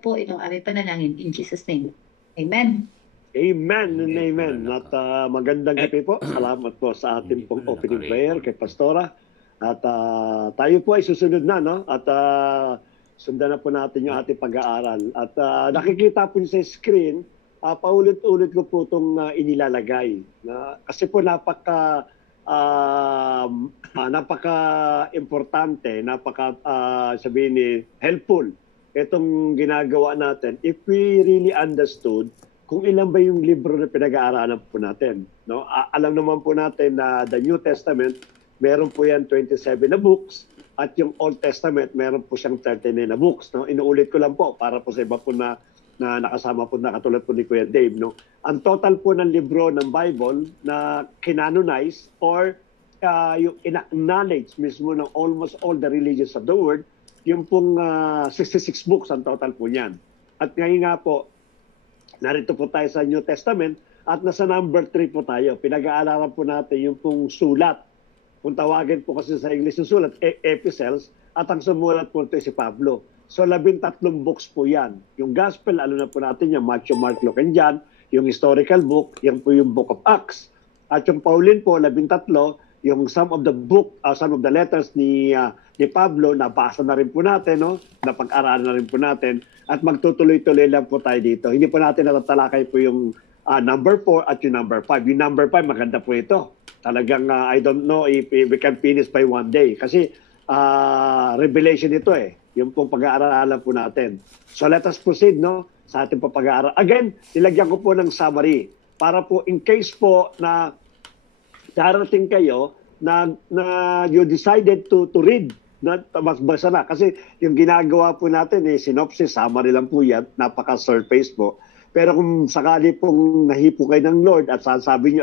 po itong aming panalangin in Jesus' name. Amen. Amen and amen. At magandang gabi po. Salamat po sa ating pong opening prayer kay Pastora. At tayo po ay susunod na, no? At sundan na po natin yung ating pag-aaral. At nakikita po sa screen, paulit-ulit ko po itong inilalagay. Kasi po napaka-importante, sabihin ni helpful itong ginagawa natin if we really understood kung ilan ba yung libro na pinag-aaralan po natin. No? Alam naman po natin na the New Testament, meron po yan 27 na books, at yung Old Testament, meron po siyang 39 na books. No? Inuulit ko lang po para po sa iba po na nakasama po na katulad po ni Kuya Dave. No? Ang total po ng libro ng Bible na kinanonize or yung in-acknowledge mismo ng almost all the religions of the world, yung pong 66 books ang total po niyan. At ngayon nga po, narito po tayo sa New Testament at nasa number 3 po tayo. Pinag-aalaman po natin yung pong sulat. Kung tawagin po kasi sa English yung sulat, epistles, at ang sumulat po ito si Pablo. So 13 books po yan. Yung Gospel, alam na po natin yung Matthew, Mark, Luke, and John. Yung historical book, yan po yung Book of Acts. At yung Pauline po, 13, yung some of the letters ni Pablo, nabasa na rin po natin, no? Napag-aralan na rin po natin. At magtutuloy-tuloy lang po tayo dito. Hindi po natin natatalakay po yung number 4 at yung number 5. Yung number 5, maganda po ito. Talagang, I don't know if we can finish by one day. Kasi revelation ito yung pong pag-aaralan po natin. So let us proceed, no? Sa ating pag-aaral. Again, nilagyan ko po ng summary. Para po, in case po na darating kayo na you decided to read, na magbasa na. Kasi yung ginagawa po natin, synopsis, summary lang po yan, napaka-surface po. Pero kung sakali pong nahipo kayo ng Lord at sasabi nyo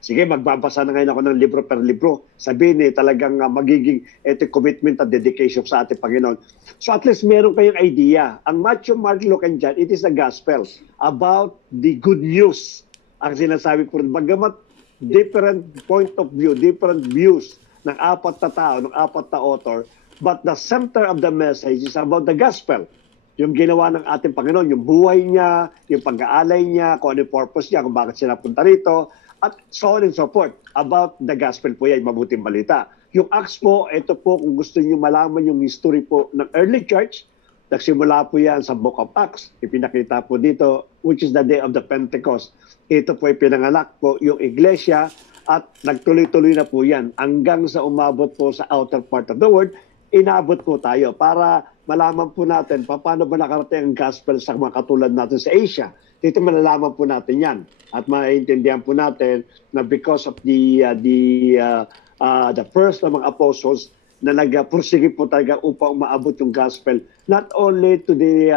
sige, magbabasa na ngayon ako ng libro per libro, sabihin talagang magiging commitment at dedication sa ating Panginoon. So at least meron kayong idea. Ang Matthew, Mark, Luke, and John, it is the gospel about the good news. Ang sinasabi po, bagamat different point of view, different views ng 4 na tao, ng 4 na author, but the center of the message is about the gospel. Yung ginawa ng ating Panginoon, yung buhay niya, yung pag-aalay niya, kung ano yung purpose niya, kung bakit siya napunta rito, at so on and so forth. About the gospel po yan, mabuting balita. Yung Acts po, ito po, kung gusto niyo malaman yung history po ng early church, nagsimula po yan sa Book of Acts. Ipinakita po dito, which is the day of the Pentecost. Ito po ay pinanganak po yung iglesia at nagtuloy-tuloy na po yan hanggang sa umabot po sa outer part of the world. Inabot po tayo para malaman po natin paano ba nakarating ang gospel sa mga katulad natin sa Asia. Dito malalaman po natin yan at maintindihan po natin na because of the first na mga apostles na nagpursige po talaga upang maabot yung gospel not only to the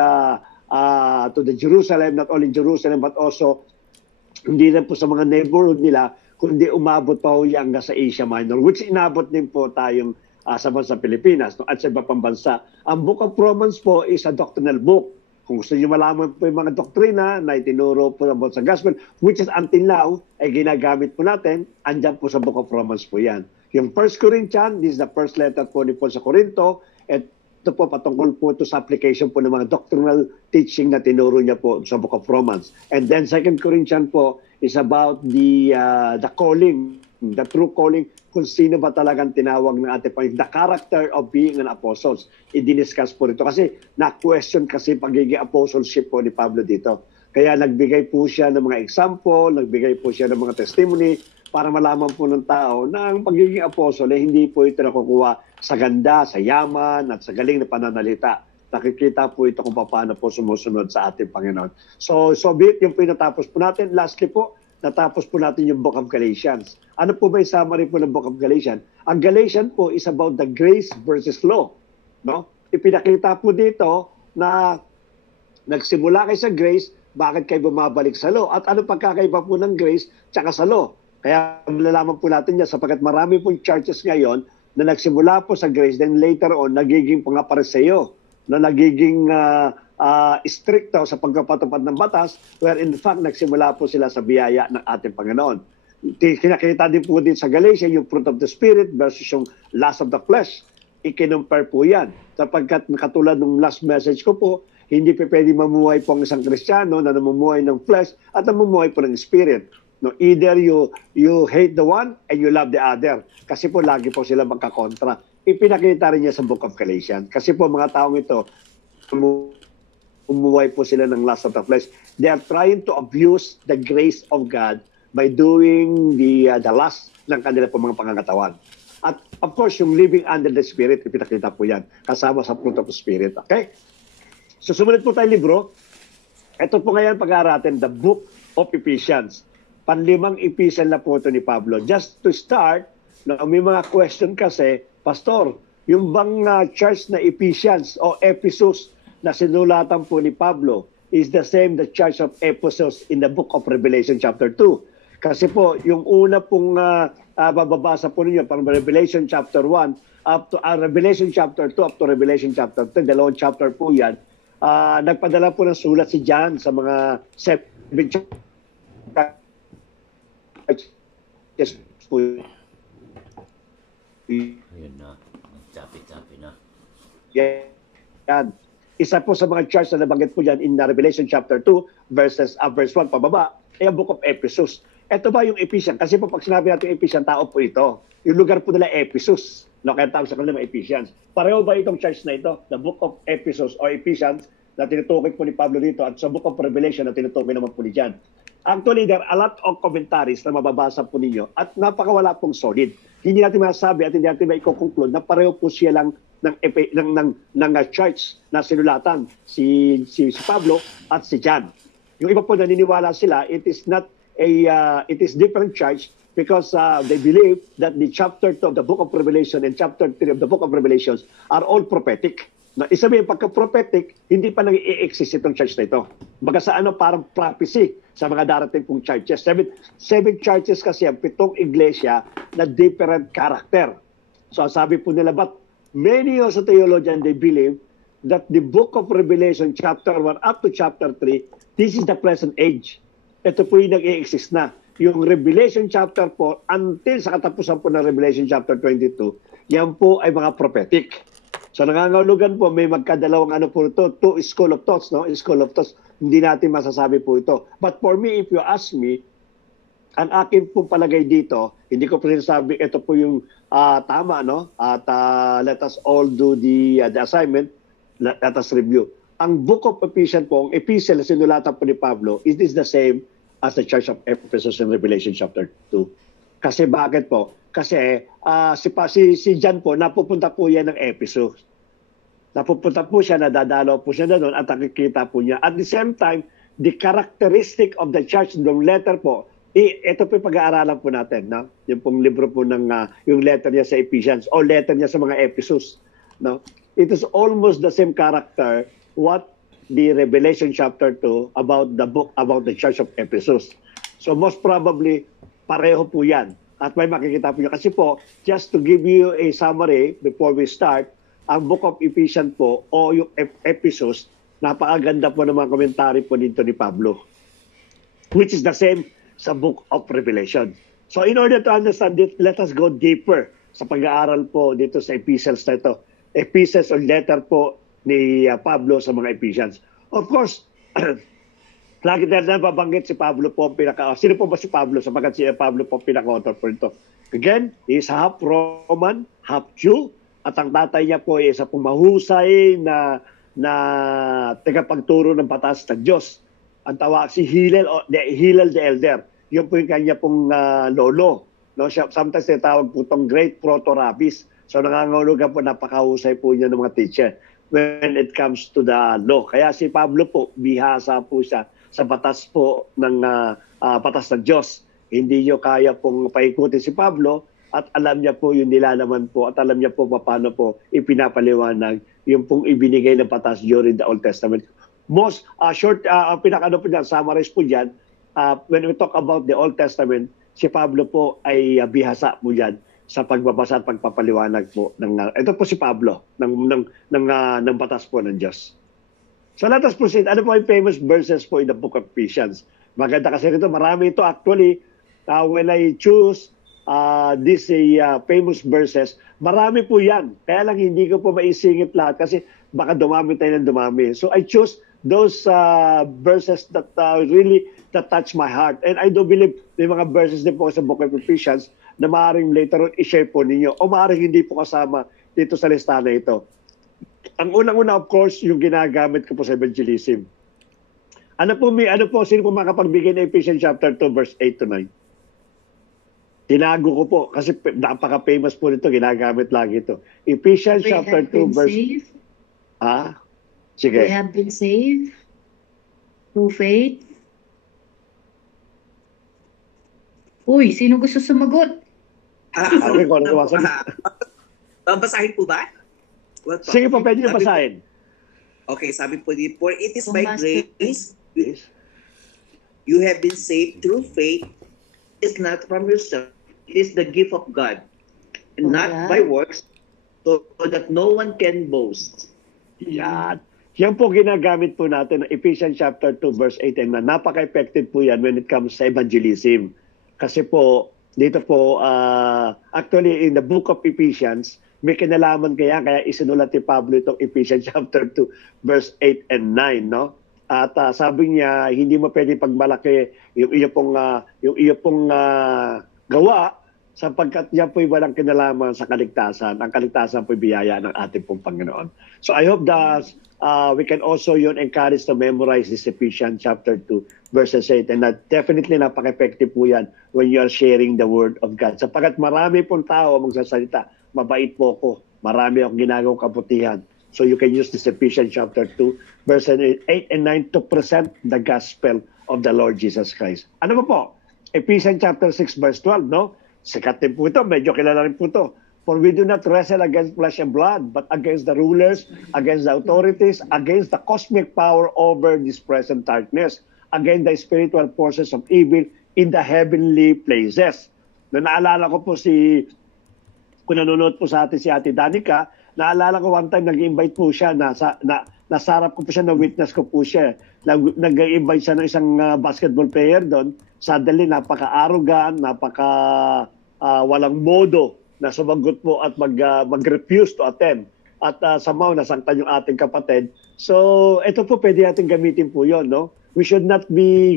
Jerusalem, not only Jerusalem but also hindi lang po sa mga neighborhood nila, kundi umabot pa ho hanggang sa Asia Minor, which inabot din po tayong sa bansa Pilipinas at sa iba pang bansa. Ang Book of Romans po is a doctrinal book. Kung gusto niyo malaman po yung mga doktrina na itinuro po sa gospel, which is until now, ay ginagamit po natin, andyan po sa Book of Romans po yan. Yung 1 Corinthians, this is the first letter po ni Paul sa Corinto, at ito po patungkol po ito sa application po ng mga doctrinal teaching na tinuro niya po sa Book of Romans. And then 2 Corinthians po is about the calling, the true calling, kung sino ba talagang tinawag ng ating Panginoon, the character of being an apostles. I-discuss po rito kasi na-question kasi pagiging apostleship po ni Pablo dito. Kaya nagbigay po siya ng mga example, nagbigay po siya ng mga testimony para malaman po ng tao na ang pagiging apostle hindi po ito nakukuha sa ganda, sa yaman, at sa galing na pananalita. Nakikita po ito kung paano po sumusunod sa ating Panginoon. So be it, yung pinatapos po natin. Lastly po, natapos po natin yung Book of Galatians. Ano po ba yung summary po ng Book of Galatians? Ang Galatians po is about the grace versus law. No? Ipinakita po dito na nagsimula kayo sa grace, bakit kayo bumabalik sa law? At ano pagkakaiba po ng grace tsaka sa law? Kaya malalaman po natin yan sapagkat marami pong churches ngayon na nagsimula po sa grace, then later on, nagiging pangapareseyo, na nagiging stricto sa pagpapatupad ng batas, where in fact, nagsimula po sila sa biyaya ng ating Panginoon. Kinakita din po din sa Galatia, yung fruit of the Spirit versus yung lust of the flesh. I-kinumpare po yan. Sapagkat katulad ng last message ko po, Hindi pa pwede mamuhay po ang isang Kristiyano na namumuhay ng flesh at namumuhay po ng spirit. No, either you hate the one and you love the other. Kasi po lagi po sila magkakontra. Ipinakita rin niya sa Book of Galatians. Kasi po mga taong ito, umuhay po sila ng lust of the flesh. They are trying to abuse the grace of God by doing the lust ng kanila po mga pangangatawan. At of course, yung living under the Spirit, ipinakita po yan, kasama sa fruit of the Spirit. Okay? So sumunod po tayong libro. Ito po ngayon pag-aaratin, the Book of Ephesians. Panlimang Ephesians na po ito ni Pablo. Just to start, may mga question kasi, Pastor, yung bang church na Ephesians o Ephesus na sinulatan po ni Pablo is the same the church of Ephesus in the book of Revelation chapter 2. Kasi po, yung una pong bababasa po ninyo, parang Revelation chapter 1 up to Revelation chapter 2 up to Revelation chapter 10, dalawang chapter po yan, nagpadala po ng sulat si John sa mga 7 churches po. Ayun na, chapi-chapi na. Yan. Isa po sa mga church na nabanggit po dyan in Revelation chapter 2 verse 1 pababa ay ang Book of Ephesus. Ito ba yung Ephesians? Kasi po pag sinabi natin Ephesians, tao po ito. Yung lugar po nila Ephesus. No, kaya tawag sa kanila mga Ephesians. Pareho ba itong church na ito? The Book of Ephesus or Ephesians na tinutukoy po ni Pablo dito at sa Book of Revelation na tinutukoy naman po ni John. Actually, there are a lot of commentaries na mababasa po ninyo at napakawala pong solid. Hindi natin masasabi at hindi natin maikonclude na pareho po siya lang ng church na sinulatan si Pablo at si John. Yung iba po naniniwala sila, it is different church because they believe that the chapter 2 of the Book of Revelation and chapter 3 of the Book of Revelations are all prophetic. Na isabihin, pagka-prophetic, hindi pa nag-i-exist itong church na ito. Baga sa parang prophecy sa mga darating pong churches. Seven churches kasi ang 7 iglesia na different character. So sabi po nila, but many also theologians, they believe that the Book of Revelation chapter 1 up to chapter 3, this is the present age. Ito po yung nag-i-exist na. Yung Revelation chapter 4 until sa katapusan po ng Revelation chapter 22, yan po ay mga prophetic. So nangangahulugan po, may magkadalawang po ito, two school of thoughts, no? School of thoughts, hindi natin masasabi po ito. But for me, if you ask me, ang akin pong palagay dito, hindi ko po sinasabi, ito po yung tama, no? At let us all do the assignment, let us review. Ang Book of Ephesians po, ang epistle na sinulatan po ni Pablo, it is the same as the Church of Ephesus in Revelation chapter 2. Kasi bakit po? Kasi si John po, napupunta po yan ng Ephesus. Napupunta po siya, nadadalaw po siya na doon at nakikita po niya. At the same time, the characteristic of the church, ng letter po, ito po yung pag-aaralan po natin. No? Yung pong libro po ng yung letter niya sa Ephesians o letter niya sa mga Ephesus. No? It is almost the same character what the Revelation chapter 2 about the book, about the church of Ephesus. So most probably, pareho po yan. At may makikita po nyo. Kasi po, just to give you a summary before we start, ang Book of Ephesians po, o yung Ephesus, napakaganda po ng mga komentary po dito ni Pablo. Which is the same sa Book of Revelation. So in order to understand it, let us go deeper sa pag-aaral po dito sa Ephesus na ito. Ephesus o letter po ni Pablo sa mga Ephesians. Of course, lagi na babanggit si Pablo po ang sino po ba si Pablo? Sapagkat si Pablo po ang pinaka-author po ito. Again, he is half Roman, half Jew, at ang tatay niya po ay isa pong mahusay na tagapagturo ng batas ng Diyos. Ang tawag si Hillel the Elder. Yun po yung kanya pong lolo. No? Sometimes tinatawag po itong Great Proto-Rabbis. So nangangahulugan po, napakahusay po niya ng mga teacher when it comes to the law. Kaya si Pablo po, bihasa po siya sa batas po ng batas ng Diyos. Hindi nyo kaya pong paikutin si Pablo at alam niya po yung nilalaman po at alam niya po paano po ipinapaliwanag yung pong ibinigay ng batas during the Old Testament. Most short, pinakano po dyan, summarize po dyan, when we talk about the Old Testament, si Pablo po ay bihasa po dyan sa pagbabasa at pagpapaliwanag po. Ito po si Pablo ng batas po ng Diyos. So let us proceed. Ano po yung famous verses po in the Book of Ephesians? Maganda kasi ito. Marami ito actually. When I choose these famous verses, marami po yan. Kaya lang hindi ko po maisingit lahat kasi baka dumami tayo ng dumami. So I chose those verses that really that touch my heart. And I do believe may mga verses din po sa Book of Ephesians na maaaring later on i-share po ninyo o maaaring hindi po kasama dito sa listahan na ito. Ang unang-una, of course, yung ginagamit ko po sa evangelism. Ano po, sino po makapagbigay ng Ephesians chapter 2, verse 8 to 9? Tinago ko po kasi napaka-famous po nito, ginagamit lagi ito. Ephesians chapter 2, verse... Saved. Sige. We have been saved through faith. Uy, sino gusto sumagot? Okay, kung ano wasan. Babasahin po ba? Sige po, pwede niyo basahin. Okay, sabi po dito, for it is by Master. grace Yes. you have been saved through faith. It's not from yourself. It is the gift of God. And not Alright. by works, so that no one can boast. Yan. Yan po ginagamit po natin ng Ephesians chapter 2 verse 8 and napaka-effective po yan when it comes sa evangelism. Kasi po, dito po, actually in the book of Ephesians, may kinalaman kaya isinulat ni Pablo itong Ephesians chapter 2 verse 8 and 9, no? At sabi niya, hindi mo pwede pagmalaki yung iyo pong gawa sapagkat niya po'y walang kinalaman sa kaligtasan. Ang kaligtasan po'y biyaya ng ating pong Panginoon. So I hope that we can also encourage to memorize this Ephesians chapter 2 verses 8. And that definitely napaka-effective po yan when you are sharing the Word of God. Sapagkat marami pong tao magsasalita, mabait po ako, marami akong ginagawang kabutihan. So you can use this Ephesians chapter 2 verses 8 and 9 to present the gospel of the Lord Jesus Christ. Ano ba po? Ephesians chapter 6 verse 12, no? Sikat din po ito, medyo kilala rin po ito. For we do not wrestle against flesh and blood, but against the rulers, against the authorities, against the cosmic power over this present darkness, against the spiritual forces of evil in the heavenly places. Na naalala ko po kung nanonood po sa atin si Ate Danica, naalala ko one time nag-invite po siya, nasarap ko po siya, na-witness ko po siya. Nag-invite siya ng isang basketball player doon. Suddenly, napaka-arrogant, walang modo na sumagot po at mag-refuse to attend. At somehow, nasangtan yung ating kapatid. So, ito po, pwede natin gamitin po yon, no? We should not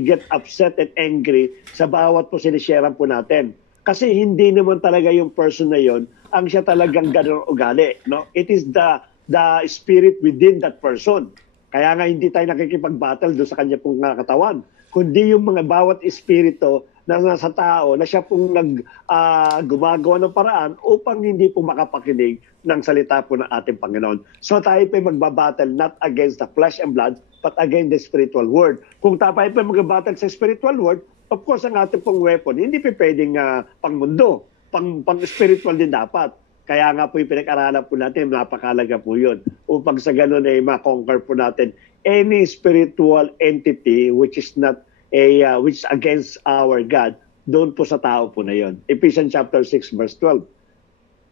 get upset and angry sa bawat po sinisharean po natin. Kasi hindi naman talaga yung person na yon ang siya talagang ganun ugali, no? It is the spirit within that person. Kaya nga hindi tayo nakikipag-battle doon sa kanya pong katawan. Kundi yung mga bawat espiritu na nasa tao na siya pong gumagawa ng paraan upang hindi po makapakinig ng salita po ng ating Panginoon. So tayo po magbabattle not against the flesh and blood, but against the spiritual word. Kung tayo po magbabattle sa spiritual word, of course, ang ating pong weapon, hindi pa pwedeng pangmundo, pang-spiritual din dapat. Kaya nga po yung pinag-aralan po natin, napakalaga po yun. Upang sa ganun ay ma-conquer po natin any spiritual entity which is not which is against our God, doon po sa tao po na yun. Ephesians chapter 6 verse 12.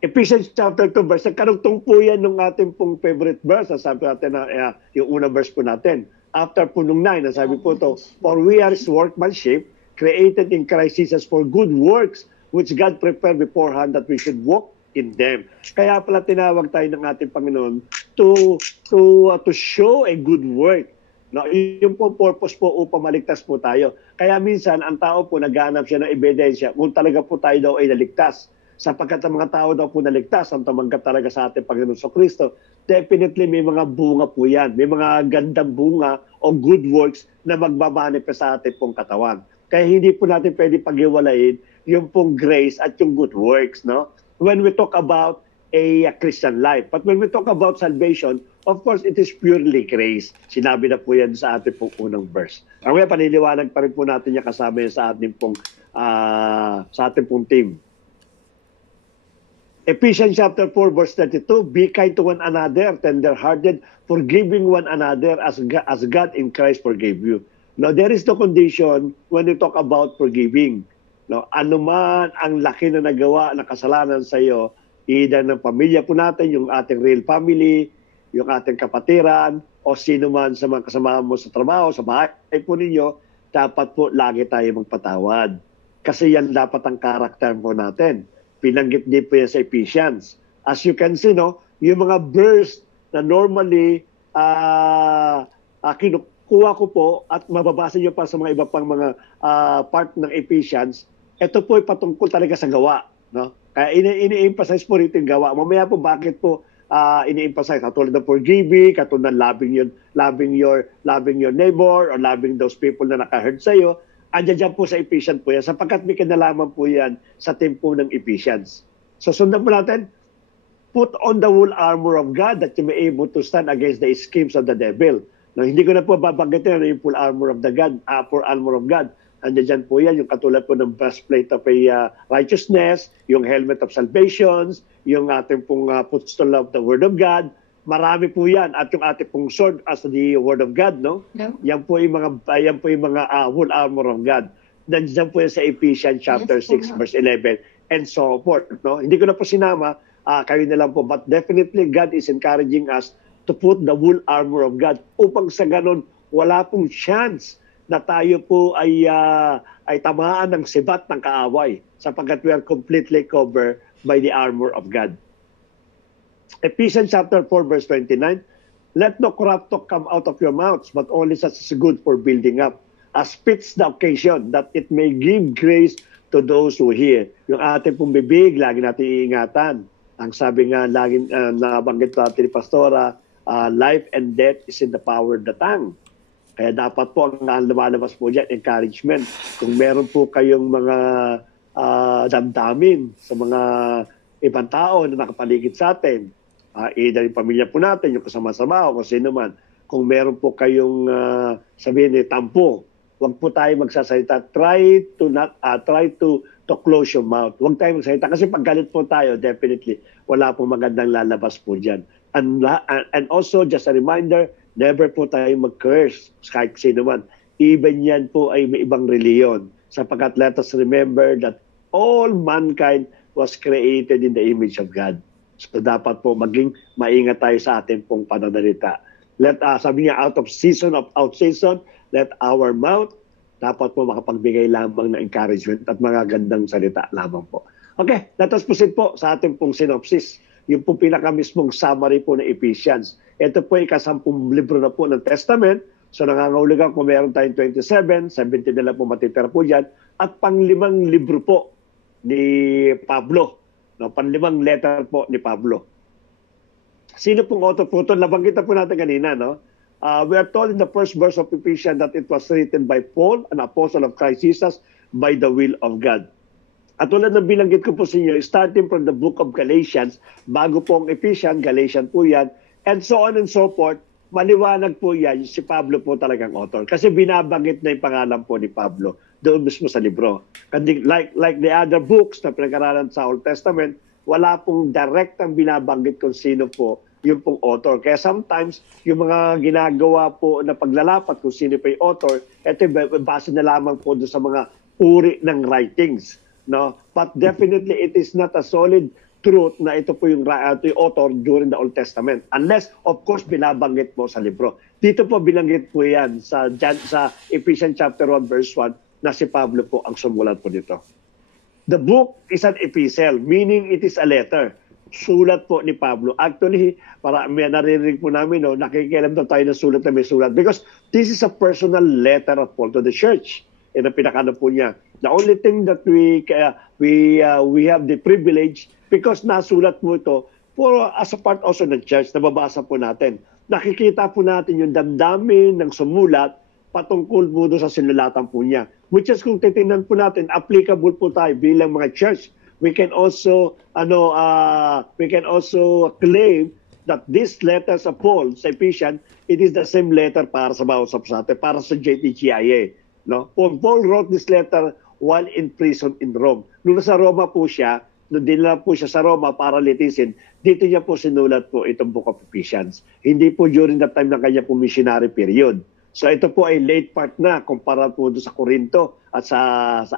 Ephesians chapter 2 verse, karugtong po yan ng ating pong favorite verse. Sabi natin na yung unang verse po natin. After po nung 9, sabi po to, for we are his workmanship, created in Christ Jesus for good works, which God prepared beforehand that we should walk in them. Kaya pala tinawag tayo ng ating Panginoon to show a good work. No, yung po purpose po upang maligtas po tayo. Kaya minsan ang tao po naghahanap siya ng ebidensya kung talaga po tayo daw ay naligtas. Sapagkat ang mga tao daw po naligtas ang tumanggap talaga sa ating Panginoon sa Kristo, definitely may mga bunga po yan. May mga gandang bunga o good works na magmamanifest sa ating pong katawan. Kaya hindi po natin pwede paghiwalayin yung pong grace at yung good works, no? When we talk about a Christian life. But when we talk about salvation, of course, it is purely grace. Sinabi na po yan sa ating pong unang verse. Ang kaya paniliwanag pa rin po natin yung kasama yan sa ating pong team. Ephesians chapter 4 verse 32, be kind to one another, tender-hearted, forgiving one another as God in Christ forgave you. Now, there is no condition when we talk about forgiving. No, ano man ang laki na nagawa na kasalanan sa iyo, either ng pamilya po natin, yung ating real family, yung ating kapatiran, o sino man sa mga kasama mo sa trabaho, sa bahay po ninyo, dapat po lagi tayo magpatawad. Kasi yan dapat ang karakter po natin. Pinanggit din po yan sa Ephesians. As you can see, no, yung mga verse na normally kinukuha ko po at mababasa niyo pa sa mga iba pang mga part ng Ephesians, ito po ay patungkol talaga sa gawa. No? Kaya ini-emphasize po rito yung gawa. Mamaya po bakit po ini-emphasize? Katulad ng forgiving, katulad ng loving your neighbor, or loving those people na naka-hurt sa'yo. Andiyan dyan po sa Ephesians po yan, sapagkat may kinalaman po yan sa tempo ng Ephesians. So sundan po natin, put on the whole armor of God that you may be able to stand against the schemes of the devil. Now, hindi ko na po babanggitin yung full armor of full armor of God. Andiyan dyan po yan, yung katulad po ng breastplate of righteousness, yung helmet of salvation, yung ating pong footstool of the word of God. Marami po yan. At yung ating pong sword as the word of God, no? No. Yan po yung mga whole armor of God. Nandiyan po yan sa Ephesians chapter Yes, po, 6, ma'am. verse 11, and so forth. No? Hindi ko na po sinama, kayo na lang po. But definitely, God is encouraging us to put the whole armor of God upang sa ganun, wala pong chance na tayo po ay tamaan ng sibat ng kaaway sapagkat we are completely covered by the armor of God. Ephesians chapter 4, verse 29, let no corrupt talk come out of your mouths, but only such as is good for building up, as fits the occasion, that it may give grace to those who hear. Yung ating pong bibig, lagi natin iingatan. Ang sabi nga, lagi nabanggit natin ni Pastora, life and death is in the power of the tongue. Kaya dapat po ang lumalabas po dyan, encouragement. Kung meron po kayong mga damdamin sa mga ibang tao na nakapaligid sa atin, either yung pamilya po natin, yung kasama-sama o kung sino man, kung meron po kayong sabihin tampo, huwag po tayo magsasalita. Try to close your mouth. Huwag tayo magsalita kasi pag galit po tayo, definitely, wala pong magandang lalabas po dyan. And also, just a reminder, never po tayo mag-curse kahit sino man. Even yan po ay may ibang reliyon. Sapagkat let us remember that all mankind was created in the image of God. So dapat po maging maingat tayo sa ating pong pananalita. Sabi niya, out season, let our mouth dapat po makapagbigay lamang ng encouragement at mga gandang salita lamang po. Okay, let us proceed po sa ating pong synopsis. Yung po pinakamismong summary po ng Ephesians. Ito po ay kasampung libro na po ng Testament. So nangangahulugan kung meron tayong 27, 17 na lang po matitira po dyan. At panglimang libro po ni Pablo. No, panlimang letter po ni Pablo. Sino pong author po ito? Nabanggit na po natin kanina, no? We are told in the first verse of Ephesians that it was written by Paul, an apostle of Christ Jesus, by the will of God. At tulad ng bilanggit ko po sa inyo, starting from the book of Galatians, bago po ang Ephesians, Galatians po yan, and so on and so forth, maliwanag po yan, si Pablo po talagang author. Kasi binabanggit na yung pangalan po ni Pablo doon mismo sa libro. Like the other books na pinag-aralan sa Old Testament, wala pong direct ang binabanggit kung sino po yung pong author. Kaya sometimes, yung mga ginagawa po na paglalapat kung sino po yung author, ito base na lamang po doon sa mga uri ng writings. No? But definitely, it is not a solid truth na ito po yung author during the Old Testament. Unless, of course, binabanggit po sa libro. Dito po binanggit po yan sa Ephesians chapter 1, verse 1, na si Pablo po ang sumulat po dito. The book is an epistle, meaning it is a letter. Sulat po ni Pablo. Actually, para may naririnig po namin, no, nakikialam daw tayo ng sulat na may sulat. Because this is a personal letter of Paul to the church. Yan ang pinakano po niya. The only thing that we have the privilege, because nasulat po ito, as a part also ng church, nababasa po natin. Nakikita po natin yung damdamin ng sumulat patungkol po doon sa sinulatan po niya. Which is kung titingnan po natin, applicable po tayo bilang mga church. We can also claim that this letters of Paul sa Ephesians, it is the same letter para sa bawat sa atin, para sa JTGIA. No? Paul wrote this letter while in prison in Rome. Nung sa Roma po siya, nung dinala po siya sa Roma para litisin, dito niya po sinulat po itong Book of Ephesians. Hindi po during that time ng kanya po missionary period. So ito po ay late part na kumpara po doon sa Corinto at sa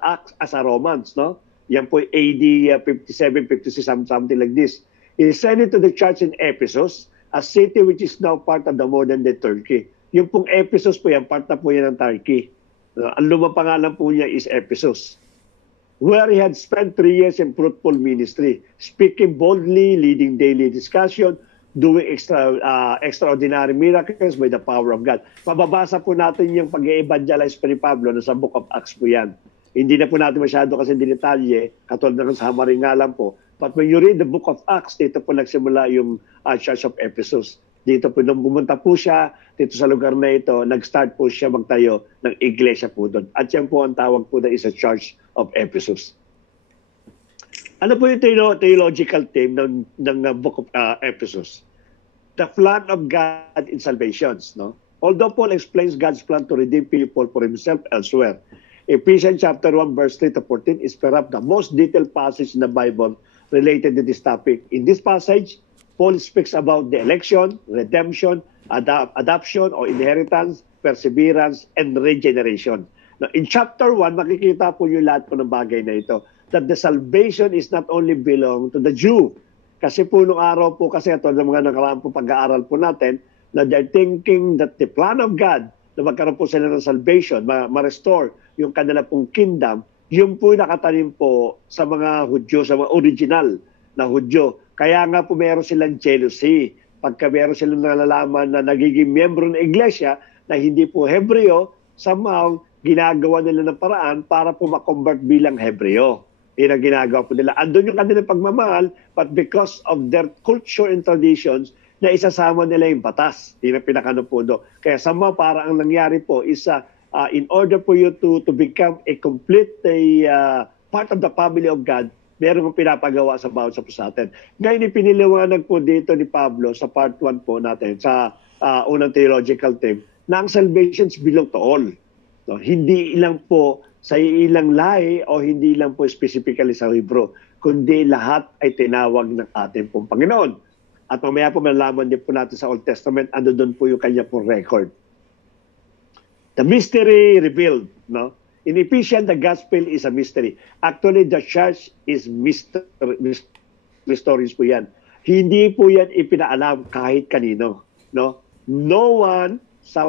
Acts, sa Romans, no? Yan po AD 57, 56, something like this. He sent it to the church in Ephesus, a city which is now part of the modern-day Turkey. Yung pong Ephesus po yan, part na po yan ng Turkey. Ang lumang pangalan po niya is Ephesus, where he had spent 3 years in fruitful ministry, speaking boldly, leading daily discussion, doing extraordinary miracles by the power of God. Mababasa po natin yung pag-evangelize pa ni Pablo na sa Book of Acts po yan. Hindi na po natin masyado kasi dinetalye, katulad ng summary nga lang po. But when you read the Book of Acts, dito po nagsimula yung Church of Ephesus. Dito po nung pumunta po siya, dito sa lugar na ito, nag-start po siya magtayo ng iglesia po doon. At yan po ang tawag po na isa Church of Ephesus. Ano po yung theological theme ng Book of Ephesus? The plan of God in salvations. No? Although Paul explains God's plan to redeem people for himself elsewhere, Ephesians chapter 1 verse 3 to 14 is perhaps the most detailed passage in the Bible related to this topic. In this passage, Paul speaks about the election, redemption, adoption or inheritance, perseverance, and regeneration. Now, in chapter 1, makikita po yung lahat po ng bagay na ito. That the salvation is not only belong to the Jew. Kasi po nung araw po, kasi ito ng mga nakaraan po pag-aaral po natin, na they're thinking that the plan of God, na magkaroon po sila ng salvation, ma-restore yung kanila pong kingdom, yung po nakatanim po sa mga Hudyo, sa mga original na Hudyo. Kaya nga po meron silang jealousy. Pagka meron silang nalalaman na nagiging miyembro ng iglesia na hindi po Hebreo, somehow ginagawa nila ng paraan para po makonvert bilang Hebreo. Yun ang ginagawa po nila. Andun yung kanilang pagmamahal, but because of their culture and traditions, na isasama nila yung batas. Yun ang pinakano po do. Kaya somehow para ang nangyari po is in order for you to become a complete part of the family of God, meron kong pinapagawa sa bawat sa atin. Ngayon, ipiniliwanag po dito ni Pablo sa part 1 po natin, sa unang theological theme, na ang salvations belong to all. No? Hindi lang po sa ilang lahi o hindi lang po specifically sa Hebrew, kundi lahat ay tinawag ng ating pong Panginoon. At mamaya po malalaman din po natin sa Old Testament, ando doon po yung kanya pong record. The mystery revealed, no? In Ephesians, the gospel is a mystery. Actually, the church is mysteries po yan. Hindi po yan ipinaalam kahit kanino. No? No one sa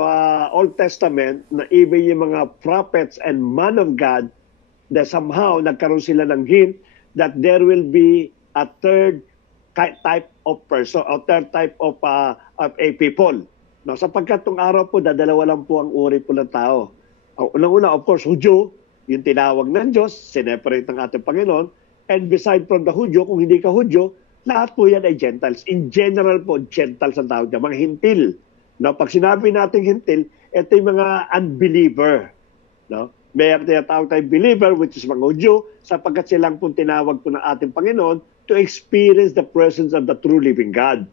Old Testament, na even yung mga prophets and man of God, that somehow nagkaroon sila ng hint that there will be a third type of person, or third type of a people. No? Sapagkat itong araw po, dadalawa lang po ang uri po ng tao. Unang-una, of course, Hudyo, yung tinawag ng Diyos, sineparate ng ating Panginoon. And beside from the Hudyo, kung hindi ka Hudyo, lahat po yan ay Gentiles. In general po, Gentiles ang tawag niya, mga hintil. No? Pag sinabi natin hintil, ito yung mga unbeliever. No? May tinatawag tayong believer, which is mga Hudyo, sapagkat silang po tinawag po ng ating Panginoon to experience the presence of the true living God.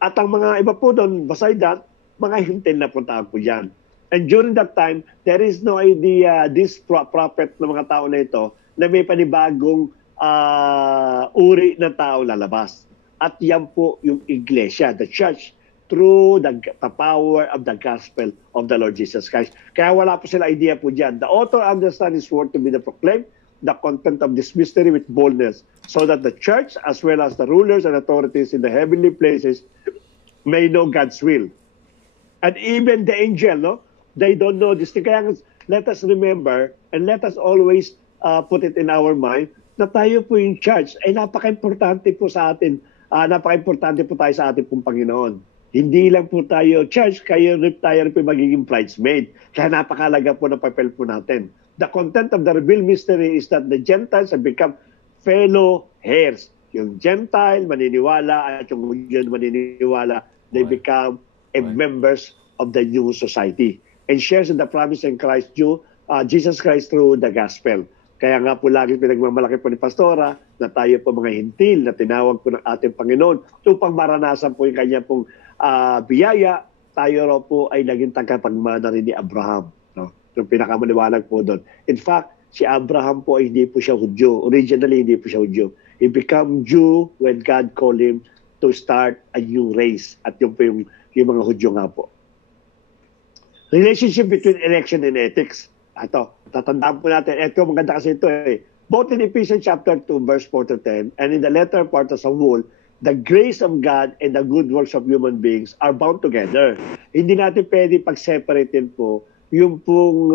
At ang mga iba po doon, beside that, mga hintil na po tawag po yan. And during that time, there is no idea, this prophet ng mga tao na ito, na may panibagong uri ng tao lalabas. At yan po yung iglesia, the church, through the power of the gospel of the Lord Jesus Christ. Kaya wala po sila idea po dyan. The author understands his word to be the proclaimed, the content of this mystery with boldness, so that the church, as well as the rulers and authorities in the heavenly places, may know God's will. And even the angel, no? They don't know this thing. Kaya let us remember and let us always put it in our mind na tayo po yung church ay napaka-importante po sa atin. Napaka-importante po tayo sa ating pong Panginoon. Hindi lang po tayo church, tayo po magiging bridesmaid. Kaya napakalaga po ng papel po natin. The content of the revealed mystery is that the Gentiles have become fellow heirs. Yung Gentile maniniwala at yung Judean maniniwala, they become members of the new society and shares in the promise in Christ, Jesus Christ through the gospel. Kaya nga po lagi pinagmamalaki po ni Pastora na tayo po mga hintil na tinawag po ng ating Panginoon upang maranasan po yung kanya pong biyaya. Tayo raw po ay naging tagapagmana rin ni Abraham. No? Yung pinakamaliwanag po doon. In fact, si Abraham po ay hindi po siya Hudyo. Originally, hindi po siya Hudyo. He became Jew when God called him to start a new race. At yun po yung mga Hudyo nga po. Relationship between election and ethics. Ito, tatandaan po natin. Ito, maganda kasi ito eh. Both in Ephesians chapter 2, verse 4 to 10, and in the latter part of Samuel, the grace of God and the good works of human beings are bound together. Hindi natin pwede pag-separatein po yung pong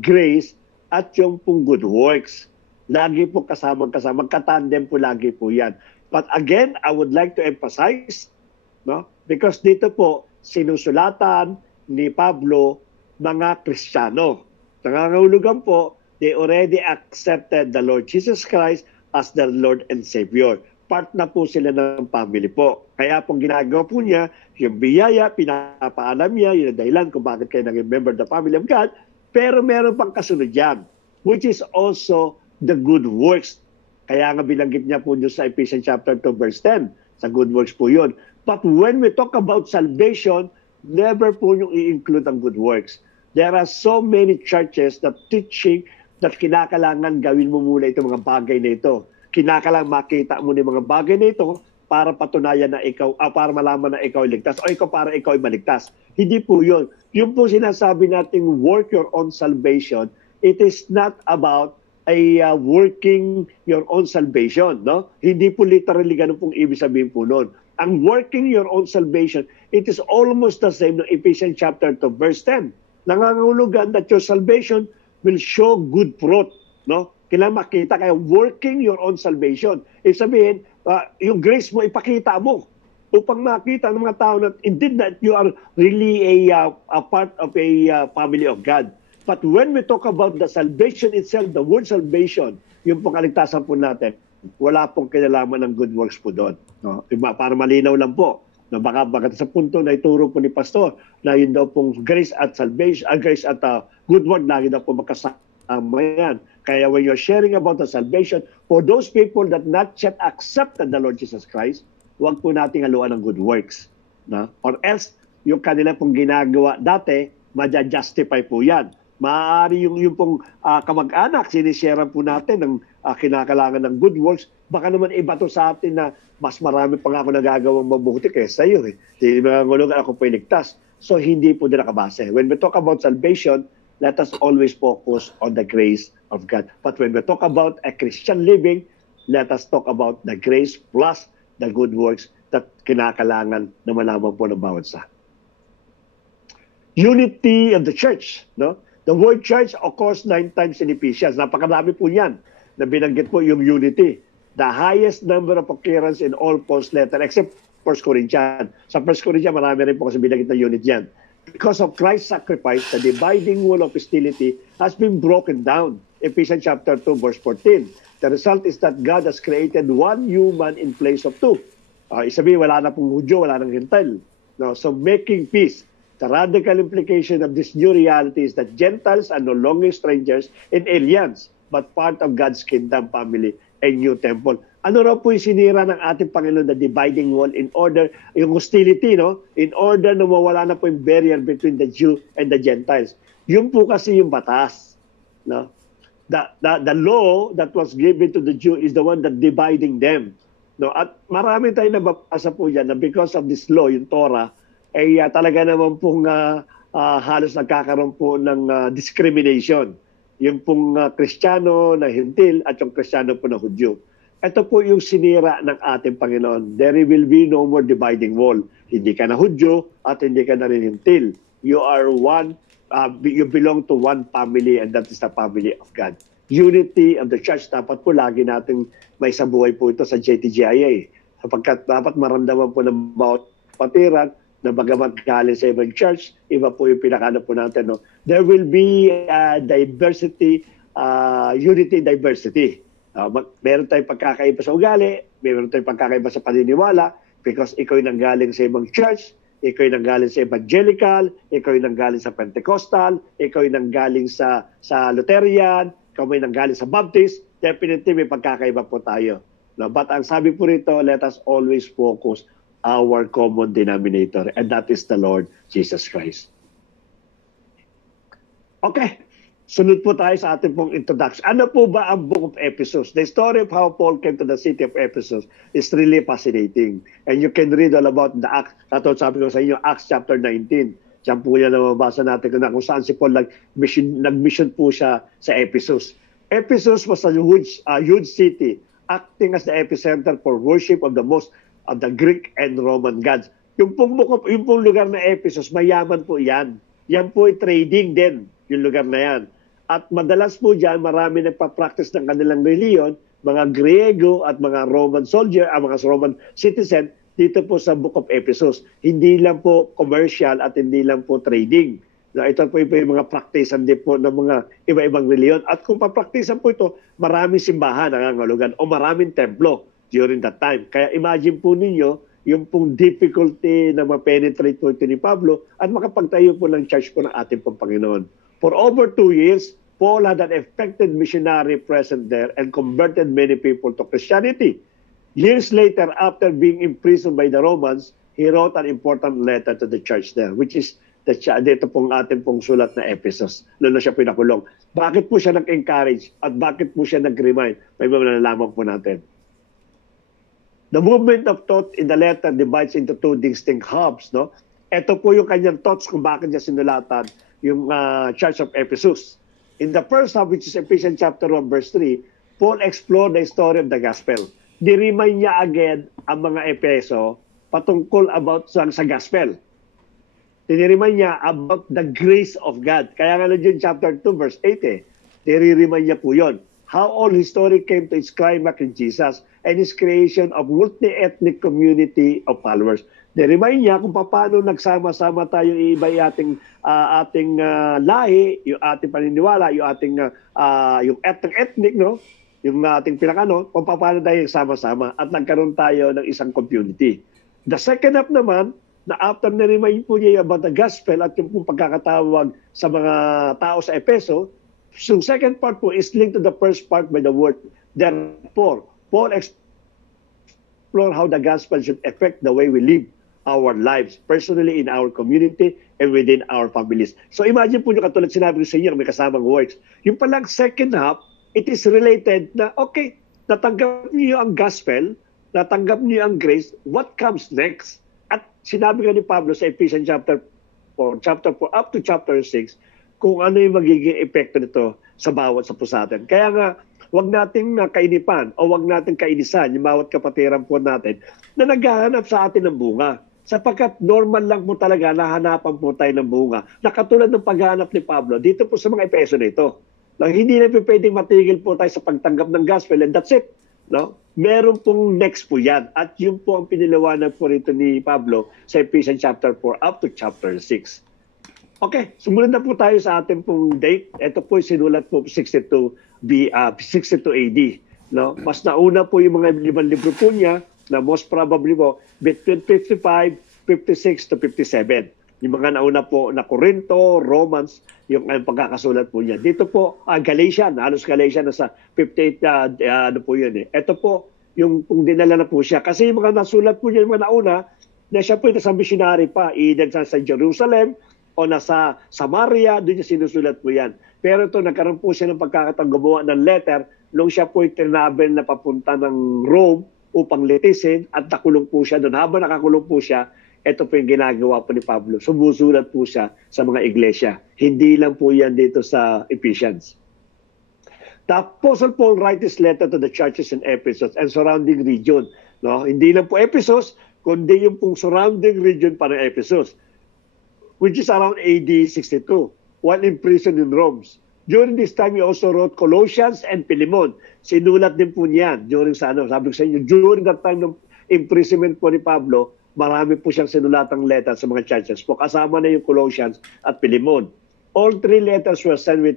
grace at yung pong good works. Lagi po kasama, katandem po lagi po yan. But again, I would like to emphasize no? Because dito po sinusulatan ni Pablo mga Kristiyano. Nangangahulugan po, they already accepted the Lord Jesus Christ as their Lord and Savior. Part na po sila ng family po. Kaya pong ginagawa po niya, yung biyaya, pinapaalam niya, yun ang dahilan kung bakit kayo naging member of the family of God. Pero meron pang kasunod yan, which is also the good works. Kaya nga binanggit niya po doon sa Ephesians chapter 2 verse 10. Sa good works po yun. But when we talk about salvation, never po yung i-include ang good works. There are so many churches that teaching that kinakalangan gawin mo muna itong mga bagay na ito. Kinakalangan makita mo yung mga bagay na ito para patunayan na ikaw, para malaman na ikaw ay ligtas o ikaw para ikaw ay maligtas. Hindi po yun. Yung po sinasabi nating work your own salvation, it is not about working your own salvation, no? Hindi po literally ganun pong ibig sabihin po noon. Ang working your own salvation, it is almost the same ng Ephesians chapter 2 verse 10. Nangangahulugan that your salvation will show good fruit, no? Kailangan makita kayo working your own salvation. Ibig sabihin, yung grace mo ipakita mo upang makita ng mga tao na indeed that you are really a part of a family of God. But when we talk about the salvation itself, the word salvation, yung pangkaligtasan po natin, wala pong kinalaman ng good works po doon. No? Para malinaw lang po. Na baka sa punto na ituro po ni Pastor na yun daw pong grace at salvation, grace at good work, lagi daw po makasama yan. Kaya when you're sharing about the salvation, for those people that not yet accepted the Lord Jesus Christ, huwag po nating haluan ng good works. No? Or else, yung kanila pong ginagawa dati, ma-justify po yan. Maaari yung pong kamag-anak, sinisharean po natin ng kinakalangan ng good works. Baka naman iba to sa atin na mas marami pa nga ako nagagawang mabuti kaysa iyo. Hindi mga ako po iligtas. So hindi po din nakabase. When we talk about salvation, let us always focus on the grace of God. But when we talk about a Christian living, let us talk about the grace plus the good works that kinakalangan na malaman po ng bawat isa. Unity of the church, no? The word church occurs 9 times in Ephesians. Napakarami po yan na binanggit po yung unity. The highest number of occurrence in all Paul's letter except 1 Corinthians. Sa 1 Corinthians, marami rin po kasi binanggit na unity yan. Because of Christ's sacrifice, the dividing wall of hostility has been broken down. Ephesians chapter 2, verse 14. The result is that God has created one human in place of two. Isabihin, wala na pong Hudyo, wala nang Gentile. No? So making peace. The radical implication of this new reality is that Gentiles are no longer strangers and aliens, but part of God's kingdom family, a new temple. Ano raw po yung sinira ng ating Panginoon, the dividing wall, in order, yung hostility, no? In order na mawala na po yung barrier between the Jew and the Gentiles. Yun po kasi yung batas. No? The law that was given to the Jew is the one that dividing them. No? At marami tayo nabasa po yan na because of this law, yung Torah, ay talaga naman pong halos nagkakaroon po ng discrimination. Yung pong Kristiyano na Hintil at yung Kristiyano po na Hudyo. Ito po yung sinira ng ating Panginoon. There will be no more dividing wall. Hindi ka na Hudyo at hindi ka na rin Hintil. You are one, you belong to one family and that is the family of God. Unity of the church. Dapat po lagi natin may sabuhay po ito sa JTGIA. Sapagkat dapat maramdaman po ng bawat patiran na bagamat galing sa ibang church, iba po yung pinakano po natin. No? There will be diversity, unity, diversity. Meron tayong pagkakaiba sa ugali, meron tayong pagkakaiba sa paniniwala, because ikaw yung nanggaling sa ibang church, ikaw yung nanggaling sa evangelical, ikaw yung nanggaling sa Pentecostal, ikaw yung nanggaling sa Lutheran, ikaw yung nanggaling sa Baptist, definitely may pagkakaiba po tayo. No? But ang sabi po rito, let us always focus our common denominator, and that is the Lord Jesus Christ. Okay, sunod po tayo sa ating pong introduction. Ano po ba ang Book of Ephesus? The story of how Paul came to the city of Ephesus is really fascinating. And you can read all about the Acts. Sabi ko sa inyo, Acts chapter 19. Diyan po yan na mabasa natin kung saan si Paul nag-mission po siya sa Ephesus. Ephesus was a huge city, acting as the epicenter for worship of the Greek and Roman gods. Yung pong lugar na Ephesus, mayaman po yan. Yan po ay trading din, yung lugar na yan. At madalas po dyan, marami nagpa-practice ng kanilang reliyon, mga Griego at mga Roman soldier, mga Roman citizen, dito po sa Book of Ephesus. Hindi lang po commercial at hindi lang po trading. Na ito po yung mga praktisan din po ng mga iba-ibang reliyon. At kung papraktisan po ito, maraming simbahan nangangahulugan o maraming templo during that time. Kaya imagine po ninyo yung pong difficulty na ma-penetrate po ito ni Pablo at makapagtayo po ng church po ng ating pong Panginoon. For over 2 years, Paul had an effective missionary present there and converted many people to Christianity. Years later, after being imprisoned by the Romans, he wrote an important letter to the church there, which is dito pong ating pong sulat na Ephesus. Noon na siya pinakulong. Bakit po siya nag-encourage at bakit po siya nag-remind? May malalaman po natin. The movement of thought in the letter divides into two distinct hubs. No? Ito po yung kanyang thoughts kung bakit niya sinulatan yung Church of Ephesus. In the first hub, which is Ephesians chapter 1, verse 3, Paul explored the story of the gospel. Di-remind niya again ang mga Epeso patungkol about sa gospel. Di-remind niya about the grace of God. Kaya nga nandiyan chapter 2, verse 8 di-remind niya po yun. How all history came to its climax in Jesus and His creation of multi-ethnic community of followers. Di-remind niya kung paano nagsama-sama tayo iba yung ating lahi, yung ating paniniwala, yung ating yung ethnic, no? Yung ating pinakano, kung paano tayo sama-sama at nagkaroon tayo ng isang community. The second half naman, na after na-remind po niya about the gospel at yung pagkakatawag sa mga tao sa Epeso, so second part po is linked to the first part by the word. Therefore, Paul explore how the gospel should affect the way we live our lives, personally in our community and within our families. So imagine po nyo katulad sinabi ko sa inyo, may kasamang works. Yung palang second half, it is related na, okay, natanggap niyo ang gospel, natanggap niyo ang grace, what comes next? At sinabi nga ni Pablo sa Ephesians chapter 4 up to chapter 6, kung ano yung magiging epekto nito sa bawat sa pusatin. Kaya nga, wag nating kainipan o wag nating kainisan yung bawat kapatiran po natin na naghahanap sa atin ng bunga. Sapagkat normal lang po talaga nahanapan po tayo ng bunga. Nakatulad ng paghahanap ni Pablo dito po sa mga Epeso nito. No, hindi na pwedeng matigil po tayo sa pagtanggap ng gospel and that's it. No? Meron pong next po yan. At yun po ang piniliwanag po rito ni Pablo sa Ephesians chapter 4 up to chapter 6. Okay, sumunod na po tayo sa ating pong date. Ito po sinulat po 62 AD. No? Mas nauna po yung mga limang libro po niya na most probably po between 55, 56 to 57. Yung mga nauna po na Corinto, Romans, yung pagkakasulat po niya. Dito po, Galatian, halos Galatian nasa 58, ano po yun eh. Ito po, yung dinala na po siya. Kasi yung mga nasulat po niya, yung mga nauna, na siya po nasa missionary pa, either sa Jerusalem o nasa Samaria, doon niya sinusulat po yan. Pero ito, nagkaroon po siya ng pagkakataong gumawa ng letter nung siya po tinabel na papunta ng Rome upang litisin at nakulong po siya doon. Habang nakakulong po siya, ito po yung ginagawa po ni Pablo. Sumusulat po siya sa mga iglesia. Hindi lang po yan dito sa Ephesians. The Apostle Paul writes this letter to the churches in Ephesus and surrounding region. No? Hindi lang po Ephesus, kundi yung pong surrounding region para Ephesus, which is around AD 62, while in prison in Rome. During this time, he also wrote Colossians and Philemon. Sinulat din po niyan during sabi ko sa inyo, during that time ng imprisonment po ni Pablo, marami po siyang sinulatang letter sa mga churches po. Kasama na yung Colossians at Philemon. All three letters were sent with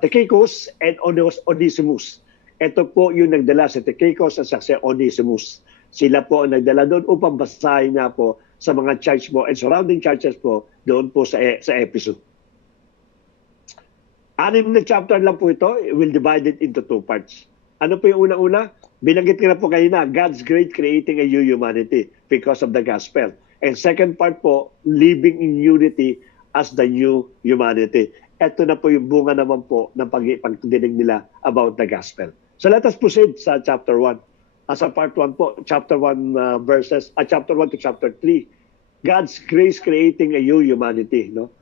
Tychicus and Onesimus. Ito po yung nagdala si Tychicus at si Onesimus. Sila po ang nagdala doon upang basahin nga po sa mga church po and surrounding churches po doon po sa Ephesus. 6 na chapter lang po ito. We'll divide it into 2 parts. Ano po yung unang-una? Binanggit ko na po kanina, God's great creating a new humanity because of the gospel. And second part po, living in unity as the new humanity. Ito na po yung bunga naman po ng pagdinig nila about the gospel. So let us proceed sa chapter 1. Sa part 1 po, chapter 1 chapter 1 to chapter 3. God's grace creating a new humanity. No?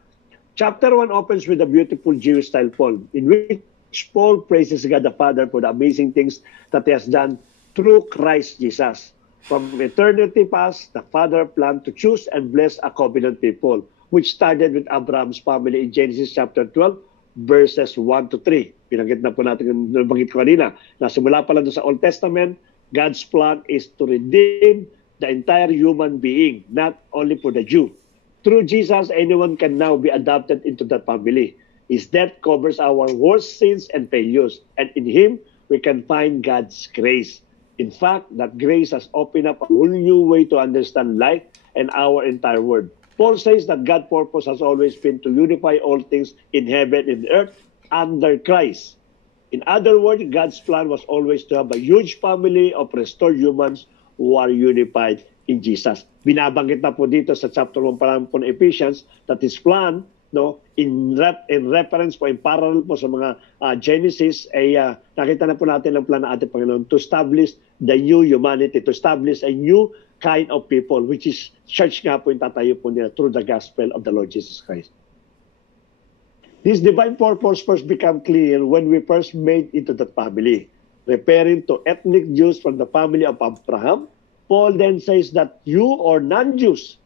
Chapter 1 opens with a beautiful Jewish-style poem in which Paul praises God the Father for the amazing things that He has done through Christ Jesus. From eternity past, the Father planned to choose and bless a covenant people, which started with Abraham's family in Genesis chapter 12, verses 1 to 3. Pinanggit na po natin yung nabanggit ko kanina. Nasimula pa lang sa Old Testament, God's plan is to redeem the entire human being, not only for the Jew. Through Jesus, anyone can now be adopted into that family. His death covers our worst sins and failures, and in Him, we can find God's grace. In fact, that grace has opened up a whole new way to understand life and our entire world. Paul says that God's purpose has always been to unify all things in heaven and earth under Christ. In other words, God's plan was always to have a huge family of restored humans who are unified in Jesus. Binabanggit na po dito sa chapter 1 pa lang po ng Ephesians that His plan, in reference po, in parallel po sa mga Genesis, ay nakita na po natin ang plan ng ating Panginoon to establish the new humanity, to establish a new kind of people, which is church nga po yung tatayo po nila through the gospel of the Lord Jesus Christ. This divine purpose first became clear when we first made into that family. Referring to ethnic Jews from the family of Abraham, Paul then says that you or non-Jews,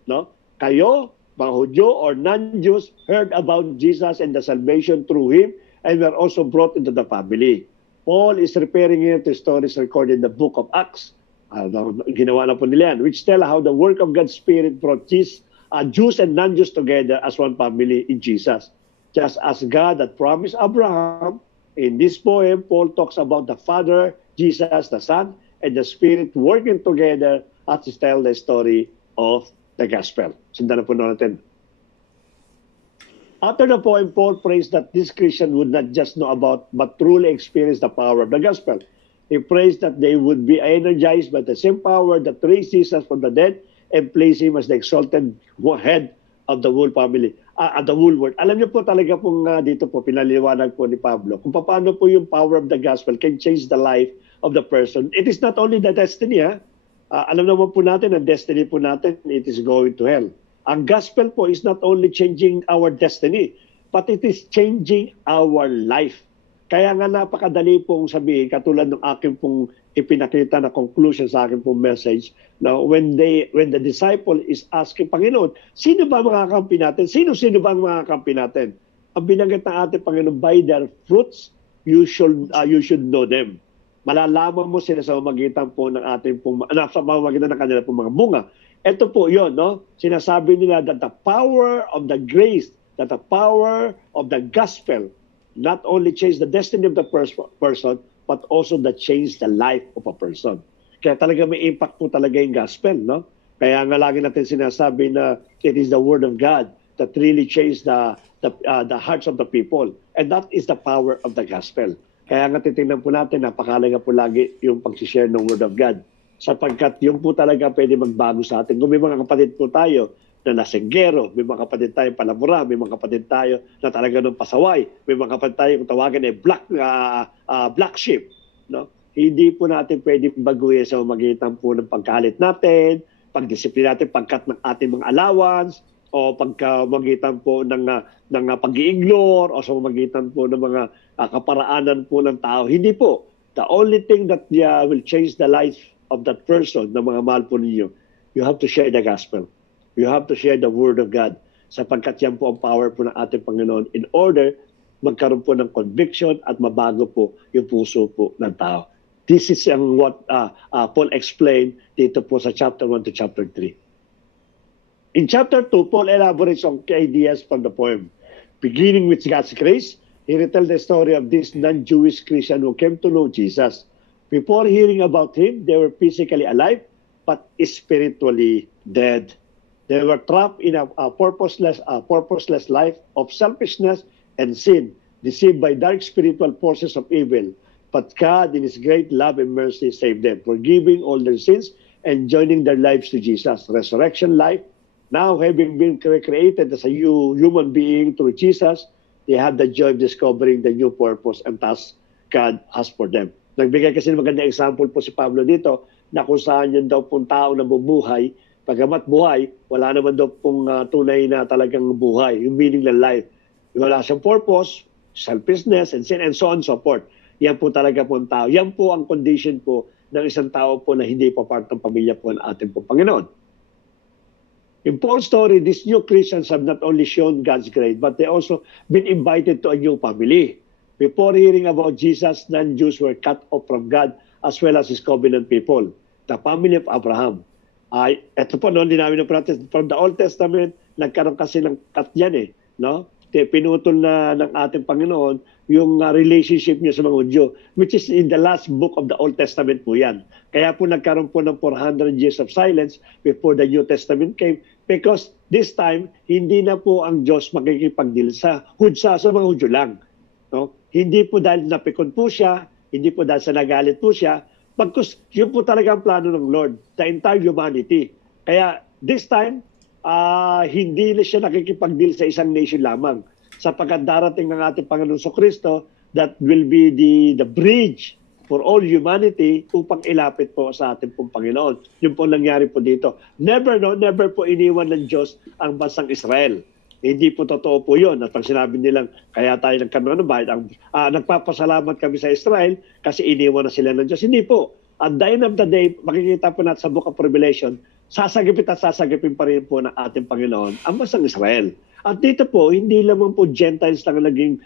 kayo, mga Hudyo or non-Jews, heard about Jesus and the salvation through Him and were also brought into the family. Paul is referring here to stories recorded in the book of Acts. Ginawa na po nila yan, which tell how the work of God's Spirit brought Jews and non-Jews together as one family in Jesus. Just as God had promised Abraham, in this poem, Paul talks about the Father, Jesus, the Son, and the Spirit working together as to tell the story of the gospel. Sundan na po natin. After the poem, Paul prays that this Christian would not just know about, but truly experience the power of the gospel. He prays that they would be energized by the same power that raised Jesus from the dead and placed Him as the exalted head of the whole family, the whole world. Alam niyo po talaga pong dito po, pinaliwanag po ni Pablo, kung paano po yung power of the gospel can change the life of the person. It is not only the destiny, alam naman po natin, ang destiny po natin, it is going to hell. Ang gospel po is not only changing our destiny, but it is changing our life. Kaya nga napakadali pong sabihin, katulad ng akin pong ipinakita na conclusion sa akin pong message, when the disciple is asking, Panginoon, sino ba mga kakampi natin? Sino ba ang mga kakampi natin? Ang binanggit ng ating Panginoon, by their fruits, you should know them. Malalaman mo sila sa pamamagitan po ng ating sa pamamagitan ng kanila pong mga bunga. Ito po yun, sinasabi nila that the power of the grace, that the power of the gospel, not only change the destiny of the person, but also that change the life of a person. Kaya talaga may impact po talaga yung gospel, Kaya nga lagi natin sinasabi na it is the word of God that really changed the hearts of the people. And that is the power of the gospel. Kaya nga titingnan po natin, napakalaga po lagi yung pag-share ng word of God. Sapagkat yung po talaga pwede magbago sa atin. Kung may mga kapatid po tayo na nasenggero, may mga kapatid tayo palabura, may mga kapatid tayo na talaga ng pasaway, may mga kapatid tayo kung tawagan black sheep. Hindi po natin pwede baguhin sa magitan po ng pagkalit natin, pagdisiplina natin pagkat ng ating mga allowance, o pagkamagitan po ng pag-i-ignore, o sa magitan po ng mga kaparaanan po ng tao. Hindi po. The only thing that will change the life of that person, ng mga mahal po ninyo, you have to share the gospel. You have to share the word of God, sapagkat yan po ang power po ng ating Panginoon in order magkaroon po ng conviction at mabago po yung puso po ng tao. This is what Paul explained dito po sa chapter 1 to chapter 3. In chapter 2, Paul elaborates on key ideas from the poem. Beginning with God's grace, he retells the story of this non-Jewish Christian who came to know Jesus. Before hearing about him, they were physically alive, but spiritually dead. They were trapped in a purposeless life of selfishness and sin, deceived by dark spiritual forces of evil. But God, in His great love and mercy, saved them, forgiving all their sins and joining their lives to Jesus. Resurrection life, now having been created as a human being through Jesus, they have the joy of discovering the new purpose and task God has for them. Nagbigay kasi ng magandang example po si Pablo dito na kung saan yun daw pong tao na bubuhay, pagamat buhay, wala naman daw pong tunay na talagang buhay, yung meaning ng life. Wala siyang purpose, selfishness, and sin, and so on and so forth. Yan po talaga po ang tao. Yan po ang condition po ng isang tao po na hindi pa part ng pamilya po ng ating po Panginoon. In Paul's story, these new Christians have not only shown God's grace, but they also been invited to a new family. Before hearing about Jesus, non-Jews were cut off from God as well as His covenant people, the family of Abraham. Ay, eto po, no, linawin ng protest. From the Old Testament, nagkaroon kasi ng cut yan eh. No? Pinutol na ng ating Panginoon yung relationship niya sa mga Hudyo, which is in the last book of the Old Testament po yan. Kaya po nagkaroon po ng 400 years of silence before the New Testament came, because this time, hindi na po ang Diyos makikipagdeal sa mga Hudyo lang. No? Hindi po dahil napikon po siya, hindi po dahil sa nagalit po siya, pagkus yun po talaga ang plano ng Lord, the entire humanity. Kaya this time, hindi na siya nakikipag-deal sa isang nation lamang. Sapagkat darating ng ating Panginoon Kristo, that will be the bridge for all humanity upang ilapit po sa ating pong Panginoon. Yun po nangyari po dito. Never po iniwan ng Diyos ang bansang Israel. Hindi po totoo po yun. At pag sinabi nilang, kaya tayo nagkaroon ng bayan, nagpapasalamat kami sa Israel kasi iniwan na sila ng Diyos. Hindi po. At the end of the day, makikita po natin sa Book of Revelation, sasagipin pa rin po ng ating Panginoon ang bansang Israel. At dito po, hindi lamang po Gentiles lang naging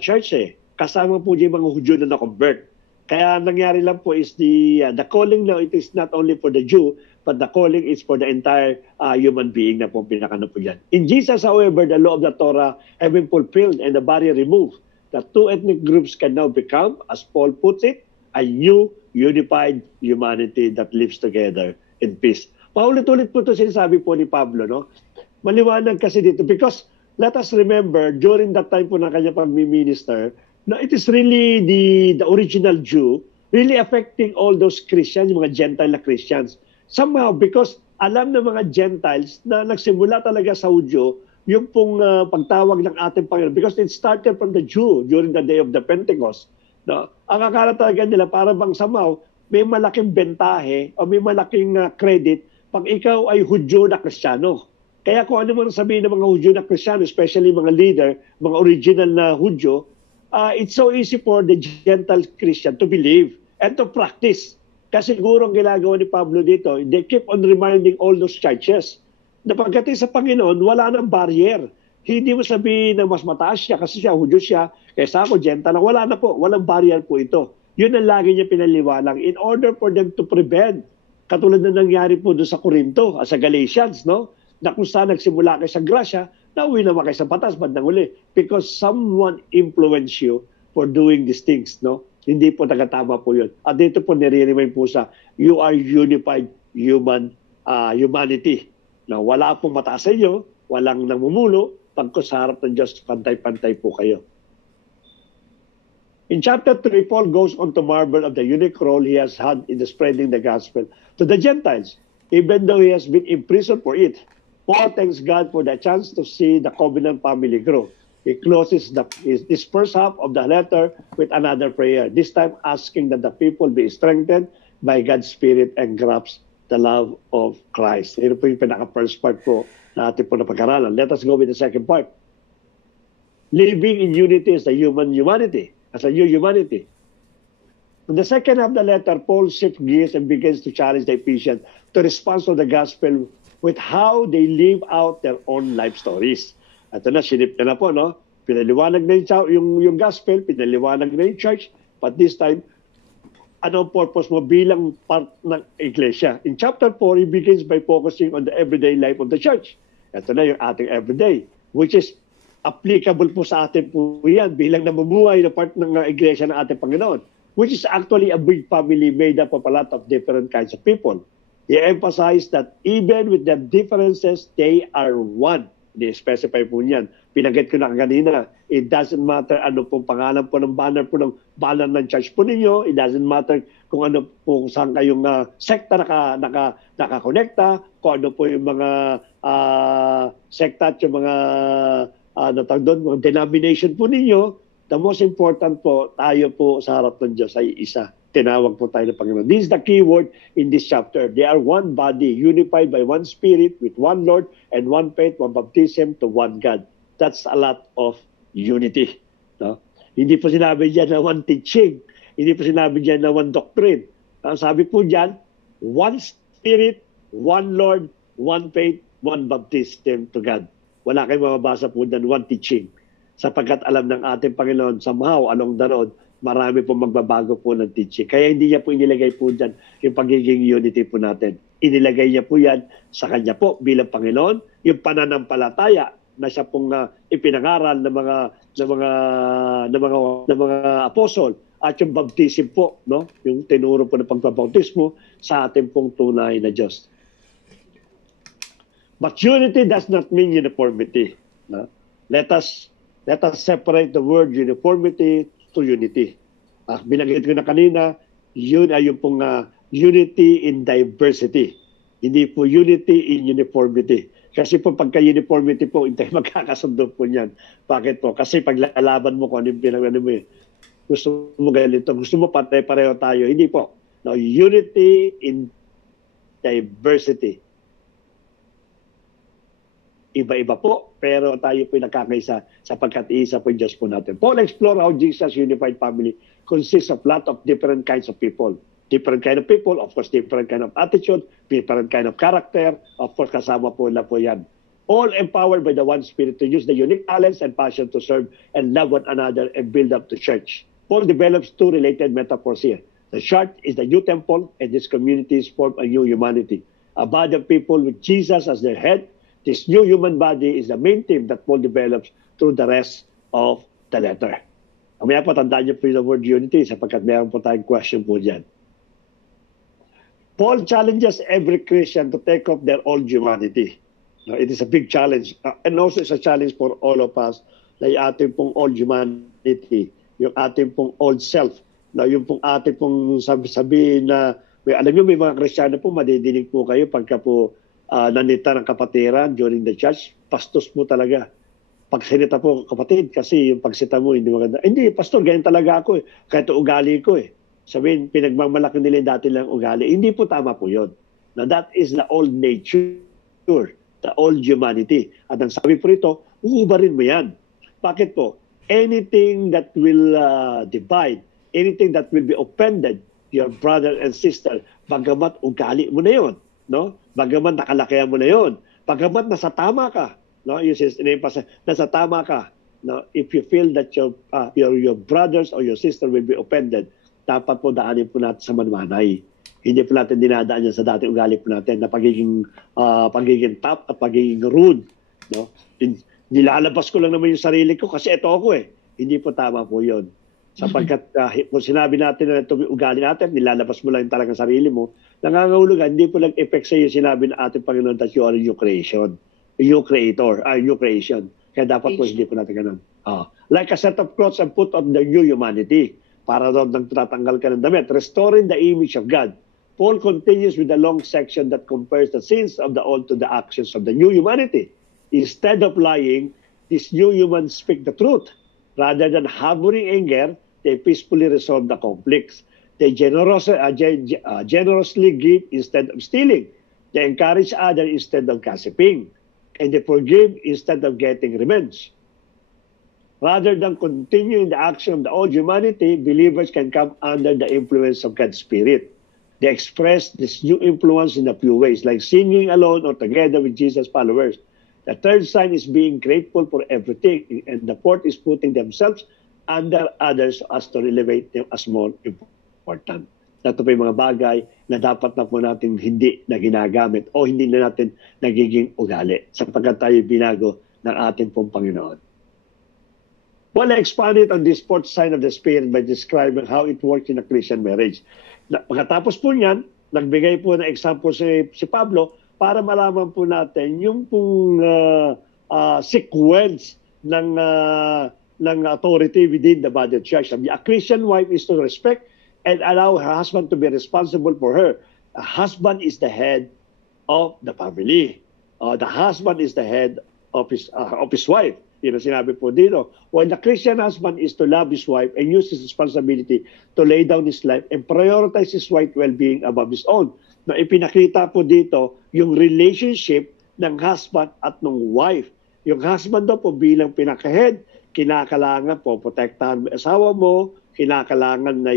church eh. Kasama po yung mga Hudyo na na-convert. Kaya nangyari lang po is the calling now, it is not only for the Jew, but the calling is for the entire human being na po pinakano po yan. In Jesus, however, the law of the Torah have been fulfilled and the barrier removed. The two ethnic groups can now become, as Paul puts it, a new, unified humanity that lives together in peace. Paulit-ulit po ito sinasabi po ni Pablo, no? Maliwanag kasi dito because let us remember, during that time po na kanya pag-minister, na it is really the original Jew really affecting all those Christians, yung mga Gentile na Christians. Somehow, because alam ng mga Gentiles na nagsimula talaga sa Hudyo, yung pong pagtawag ng ating Panginoon, because it started from the Jew during the day of the Pentecost. No? Ang akala talaga nila, para bang somehow, may malaking bentahe o may malaking credit pag ikaw ay Hudyo na Kristiyano. Kaya kung ano man sabihin ng mga Hudyo na Kristiyano, especially mga leader, mga original na Hudyo, it's so easy for the Gentile Christian to believe and to practice. Kasi siguro ang ginagawa ni Pablo dito, they keep on reminding all those churches na pagdating sa Panginoon, wala nang barrier. Hindi mo sabihin na mas mataas siya kasi siya, Hudyo siya, kaysa ako, Gentile. Wala na po, walang barrier po ito. Yun ang lagi niya pinaliwanag in order for them to prevent. Katulad na nangyari po doon sa Corinto, sa Galatians, no? Na kung saan nagsimula kayo sa grasya, nauwi naman kayo sa batas bandang uli. Because someone influenced you for doing these things, no? Hindi po tagatama po yun. At dito po nire-remind po sa, you are unified humanity. Na wala pong mataas sa inyo, walang namumulo, pagko sa harap ng Diyos, pantay-pantay po kayo. In chapter 3, Paul goes on to marvel of the unique role he has had in the spreading the gospel to the Gentiles, even though he has been imprisoned for it. Paul thanks God for the chance to see the covenant family grow. He closes this first half of the letter with another prayer, this time asking that the people be strengthened by God's Spirit and grasp the love of Christ. Ito po yung pinaka-first part po na ating po na pag-aralan. Let us go with the second part. Living in unity is the humanity, as a new humanity. In the second half of the letter, Paul shifts gears and begins to challenge the Ephesians to respond to the gospel with how they live out their own life stories. Ito na, sinip na po, no? Pinaliwanag na yung gospel, pinaliwanag na yung church, but this time, ano ang purpose mo bilang part ng iglesia? In chapter 4, he begins by focusing on the everyday life of the church. Ito na yung ating everyday, which is applicable po sa atin po yan bilang namumuhay na part ng iglesia ng ating Panginoon, which is actually a big family made up of a lot of different kinds of people. He emphasized that even with the differences, they are one. Di-specify po niyan. Pinagit ko na kanina, it doesn't matter ano pong pangalan po ng banner ng church po ninyo. It doesn't matter kung ano po, saan kayong sekta nakakonekta, kung ano po yung mga sekta at yung mga mga denomination po ninyo. The most important po, tayo po sa harap ng Diyos ay isa. Tinawag po tayo ng Panginoon. This is the key word in this chapter. They are one body, unified by one Spirit, with one Lord, and one faith, one baptism, to one God. That's a lot of unity. No? Hindi po sinabi dyan na one teaching. Hindi po sinabi dyan na one doctrine. Sabi po dyan, one Spirit, one Lord, one faith, one baptism to God. Wala kayong mababasa po dyan, one teaching. Sapagkat alam ng ating Panginoon, somehow along the road, marami po magbabago po ng teaching. Kaya hindi niya po inilagay po dyan yung pagiging unity po natin. Inilagay niya po yan sa kanya po bilang Panginoon, yung pananampalataya na siya pong ipinangaral ng mga apostol at yung baptism po, no? Yung tinuro po ng pagbabautismo sa ating pong tunay na Diyos. But unity does not mean uniformity. No? Let us separate the word uniformity to unity. Binanggit ko na kanina, yun ay yung pong unity in diversity. Hindi po unity in uniformity. Kasi po pagka-uniformity po, hindi tayo magkakasundo po niyan. Bakit po? Kasi paglalaban mo kung ano yung pinag-ano mo gusto mo ganito, gusto mo pare-pareho tayo. Hindi po. No, unity in diversity. Iba-iba po, pero tayo po nakakaisa sapagkat isa po yung Diyos po natin. Paul explore how Jesus' unified family consists of lot of different kinds of people. Different kind of people, of course, different kind of attitude, different kind of character. Of course, kasama po na po yan. All empowered by the one Spirit to use the unique talents and passion to serve and love one another and build up the church. Paul develops two related metaphors here. The church is the new temple, and these communities form a new humanity. A body of people with Jesus as their head. This new human body is the main theme that Paul develops through the rest of the letter. Mamaya po, tandaan niyo po yung word unity sapagkat meron po tayong question po dyan. Paul challenges every Christian to take up their old humanity. It is a big challenge. And also it's a challenge for all of us na yung ating pong old humanity, yung ating pong old self, na yung pong ating pong sabihin na, alam niyo may mga Kristiyano po, madidinig po kayo pagka po nanita ng kapatiran during the church, pastos mo talaga. Pag sinita po kapatid, kasi yung pagsita mo hindi maganda. Hindi, pastor, ganyan talaga ako eh. Kahit ugali ko eh. Sabihin, pinagmamalaki nila yung dati lang ugali. Hindi po tama po yun. Now that is the old nature, the old humanity. At ang sabi po rito, uubarin mo yan. Bakit po? Anything that will divide, anything that will be offended, your brother and sister, bagamat ugali mo na yun. No? Bagamat nakalakihan mo na yun. Bagamat nasa tama ka. No? Nasa tama ka. No? If you feel that your brothers or your sister will be offended, dapat po daanin po natin sa manmanay. Hindi po natin dinadaan yan sa dating ugali po natin na pagiging tough at pagiging rude. No? Nilalabas ko lang naman yung sarili ko kasi ito ako eh. Hindi po tama po yun. Sapagkat kung sinabi natin na ito ugali natin, nilalabas mo lang talagang sarili mo, nangangahulugan, hindi po nag-effect sa iyo sinabi ng ating Panginoon that you are a new creation, a new creator, a new creation. Kaya dapat po hindi po natin ganun. Like a set of clothes and put on the new humanity. Para doon nang tatanggal ka ng damit. Restoring the image of God. Paul continues with a long section that compares the sins of the old to the actions of the new humanity. Instead of lying, these new humans speak the truth. Rather than harboring anger, they peacefully resolve the conflicts. They generously give instead of stealing. They encourage others instead of gossiping. And they forgive instead of getting revenge. Rather than continuing the action of the old humanity, believers can come under the influence of God's Spirit. They express this new influence in a few ways, like singing alone or together with Jesus' followers. The third sign is being grateful for everything, and the fourth is putting themselves under others as to elevate them as more important. Ito po yung mga bagay na dapat na po natin hindi na ginagamit o hindi na natin nagiging ugali sapagkat tayo binago ng ating pong Panginoon. Paul expanded on this fourth sign of the Spirit by describing how it works in a Christian marriage. Pagkatapos po niyan, nagbigay po ng example si Pablo para malaman po natin yung pong sequence ng authority within the body of the church. A Christian wife is to respect and allow her husband to be responsible for her. A husband is the head of the family. The husband is the head of his wife. Yun ang sinabi po dito. While the Christian husband is to love his wife and use his responsibility to lay down his life and prioritize his wife's well-being above his own. Na ipinakita po dito yung relationship ng husband at ng wife. Yung husband daw po bilang pinaka-head, kinakalangan po protektahan mo asawa mo, kinakalangan na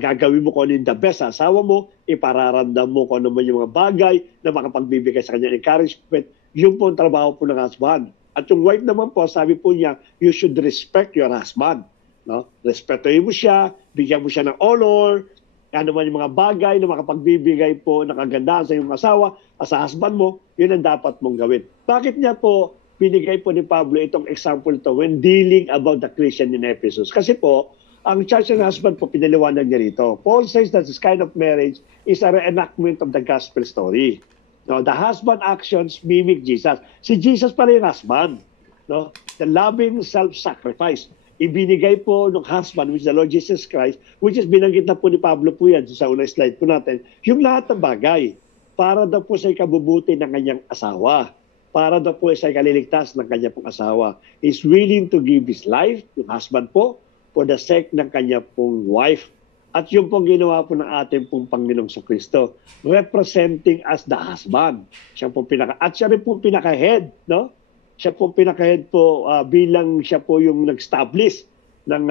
gagawin mo kung ano yung the best sa asawa mo, ipararamdam mo kung ano man yung mga bagay na makapagbibigay sa kanya encouragement. Yung po ang trabaho po ng husband. At yung wife naman po, sabi po niya, you should respect your husband. No? Respetuhin mo siya, bigyan mo siya ng honor, ano man yung mga bagay na makapagbibigay po ng kagandahan sa iyong asawa, sa husband mo, yun ang dapat mong gawin. Bakit niya po binigay po ni Pablo itong example to when dealing about the Christian in Ephesus? Kasi po, ang church and husband po pinaliwanag niya rito. Paul says that this kind of marriage is a reenactment of the gospel story. No, the husband actions mimic Jesus. Si Jesus pala yung husband. No? The loving self-sacrifice. Ibinigay po ng husband, which is the Lord Jesus Christ, which is binanggit na po ni Pablo po yan sa unang slide po natin, yung lahat ng bagay para daw po sa ikabubuti ng kanyang asawa. Para daw po sa ikaliligtas ng kanyang pong asawa. He's willing to give his life, yung husband po, for the sake ng kanyang pong wife. At yung pong ginawa po ng ating pong Panginoong Kristo, representing as the husband. Siya po at siya rin po pinaka-head, no? Siya po pinaka-head po bilang siya po yung nag-establish ng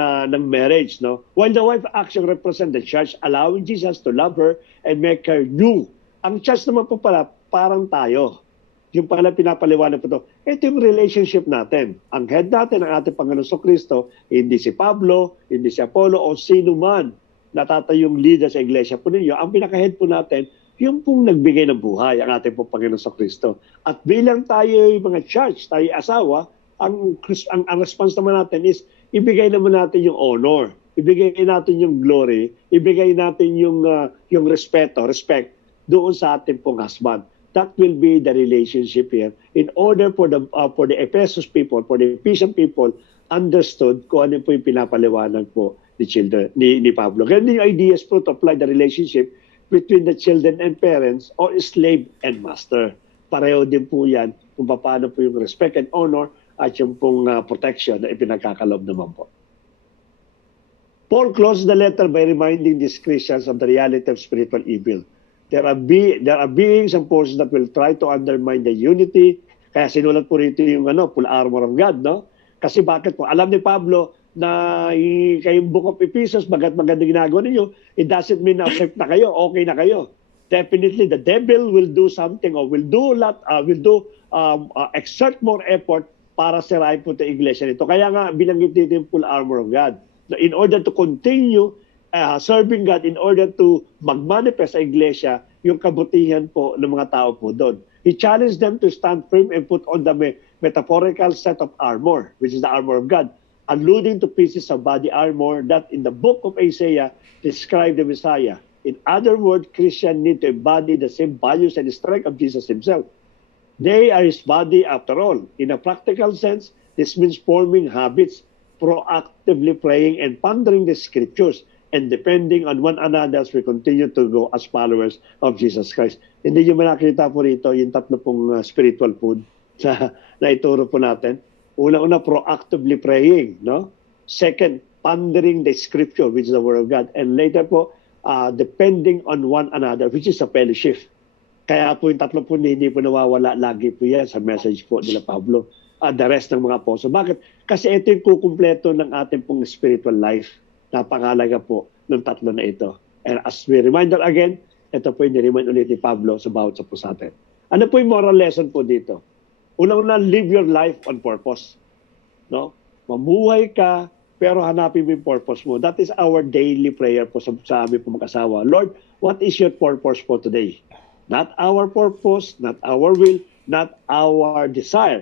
marriage, no? While the wife actually represent the church, allowing Jesus to love her and make her new. Ang church naman po pala, parang tayo. Yung pala pinapaliwanag po ito. Ito yung relationship natin. Ang head natin, ang ating Panginoong Kristo, hindi si Pablo, hindi si Apollo, o sino man natatayong leader sa iglesia po ninyo. Ang pinaka-head po natin, yung pong nagbigay ng buhay, ang ating pong Panginoong Kristo. At bilang tayo yung mga church, tayo asawa, ang response naman natin is, ibigay naman natin yung honor, ibigay natin yung glory, ibigay natin yung respect doon sa ating pong husband. That will be the relationship here. In order for the Ephesus people, for the Ephesian people, understood kung ano po yung pinapaliwanag po ni Pablo. Ganun yung ideas po to apply the relationship between the children and parents or slave and master. Pareho din po yan kung paano po yung respect and honor at yung pong protection na ipinagkakalob naman po. Paul closes the letter by reminding these Christians of the reality of spiritual evil. There are beings and forces that will try to undermine the unity. Kaya sinulat po rito yung full armor of God, no? Kasi bakit po? Alam ni Pablo na kayong book of Ephesians, maganda ginagawa ninyo, it doesn't mean na safe na kayo, okay na kayo. Definitely, the devil will do something or will exert more effort para sirain po itong iglesia nito. Kaya nga, binanggit dito yung full armor of God. In order to continue serving God, in order to mag-manifest sa iglesia yung kabutihan po ng mga tao po doon. He challenged them to stand firm and put on the metaphorical set of armor, which is the armor of God, alluding to pieces of body armor that in the book of Isaiah describe the Messiah. In other words, Christians need to embody the same values and strength of Jesus himself. They are his body after all. In a practical sense, this means forming habits, proactively praying and pondering the scriptures, and depending on one another as we continue to go as followers of Jesus Christ. Hindi nyo makakita po rito yung tatlo pong spiritual food na ituro po natin. Una-una, proactively praying. No? Second, pondering the scripture, which is the word of God. And later po, depending on one another, which is a fellowship. Kaya po yung tatlo po hindi po nawawala lagi po yan sa message po nila Pablo. The rest ng mga apostles. Bakit? Kasi ito yung kukumpleto ng ating pong spiritual life. Napakalaga po ng tatlo na ito. And as we reminder again, ito po yung ni-remind ulit ni Pablo sa bawat sa po sa atin. Ano po yung moral lesson po dito? Unang-una, live your life on purpose. No? Mamuhay ka, pero hanapin mo yung purpose mo. That is our daily prayer po sa amin po mag-asawa. Lord, what is your purpose for today? Not our purpose, not our will, not our desire.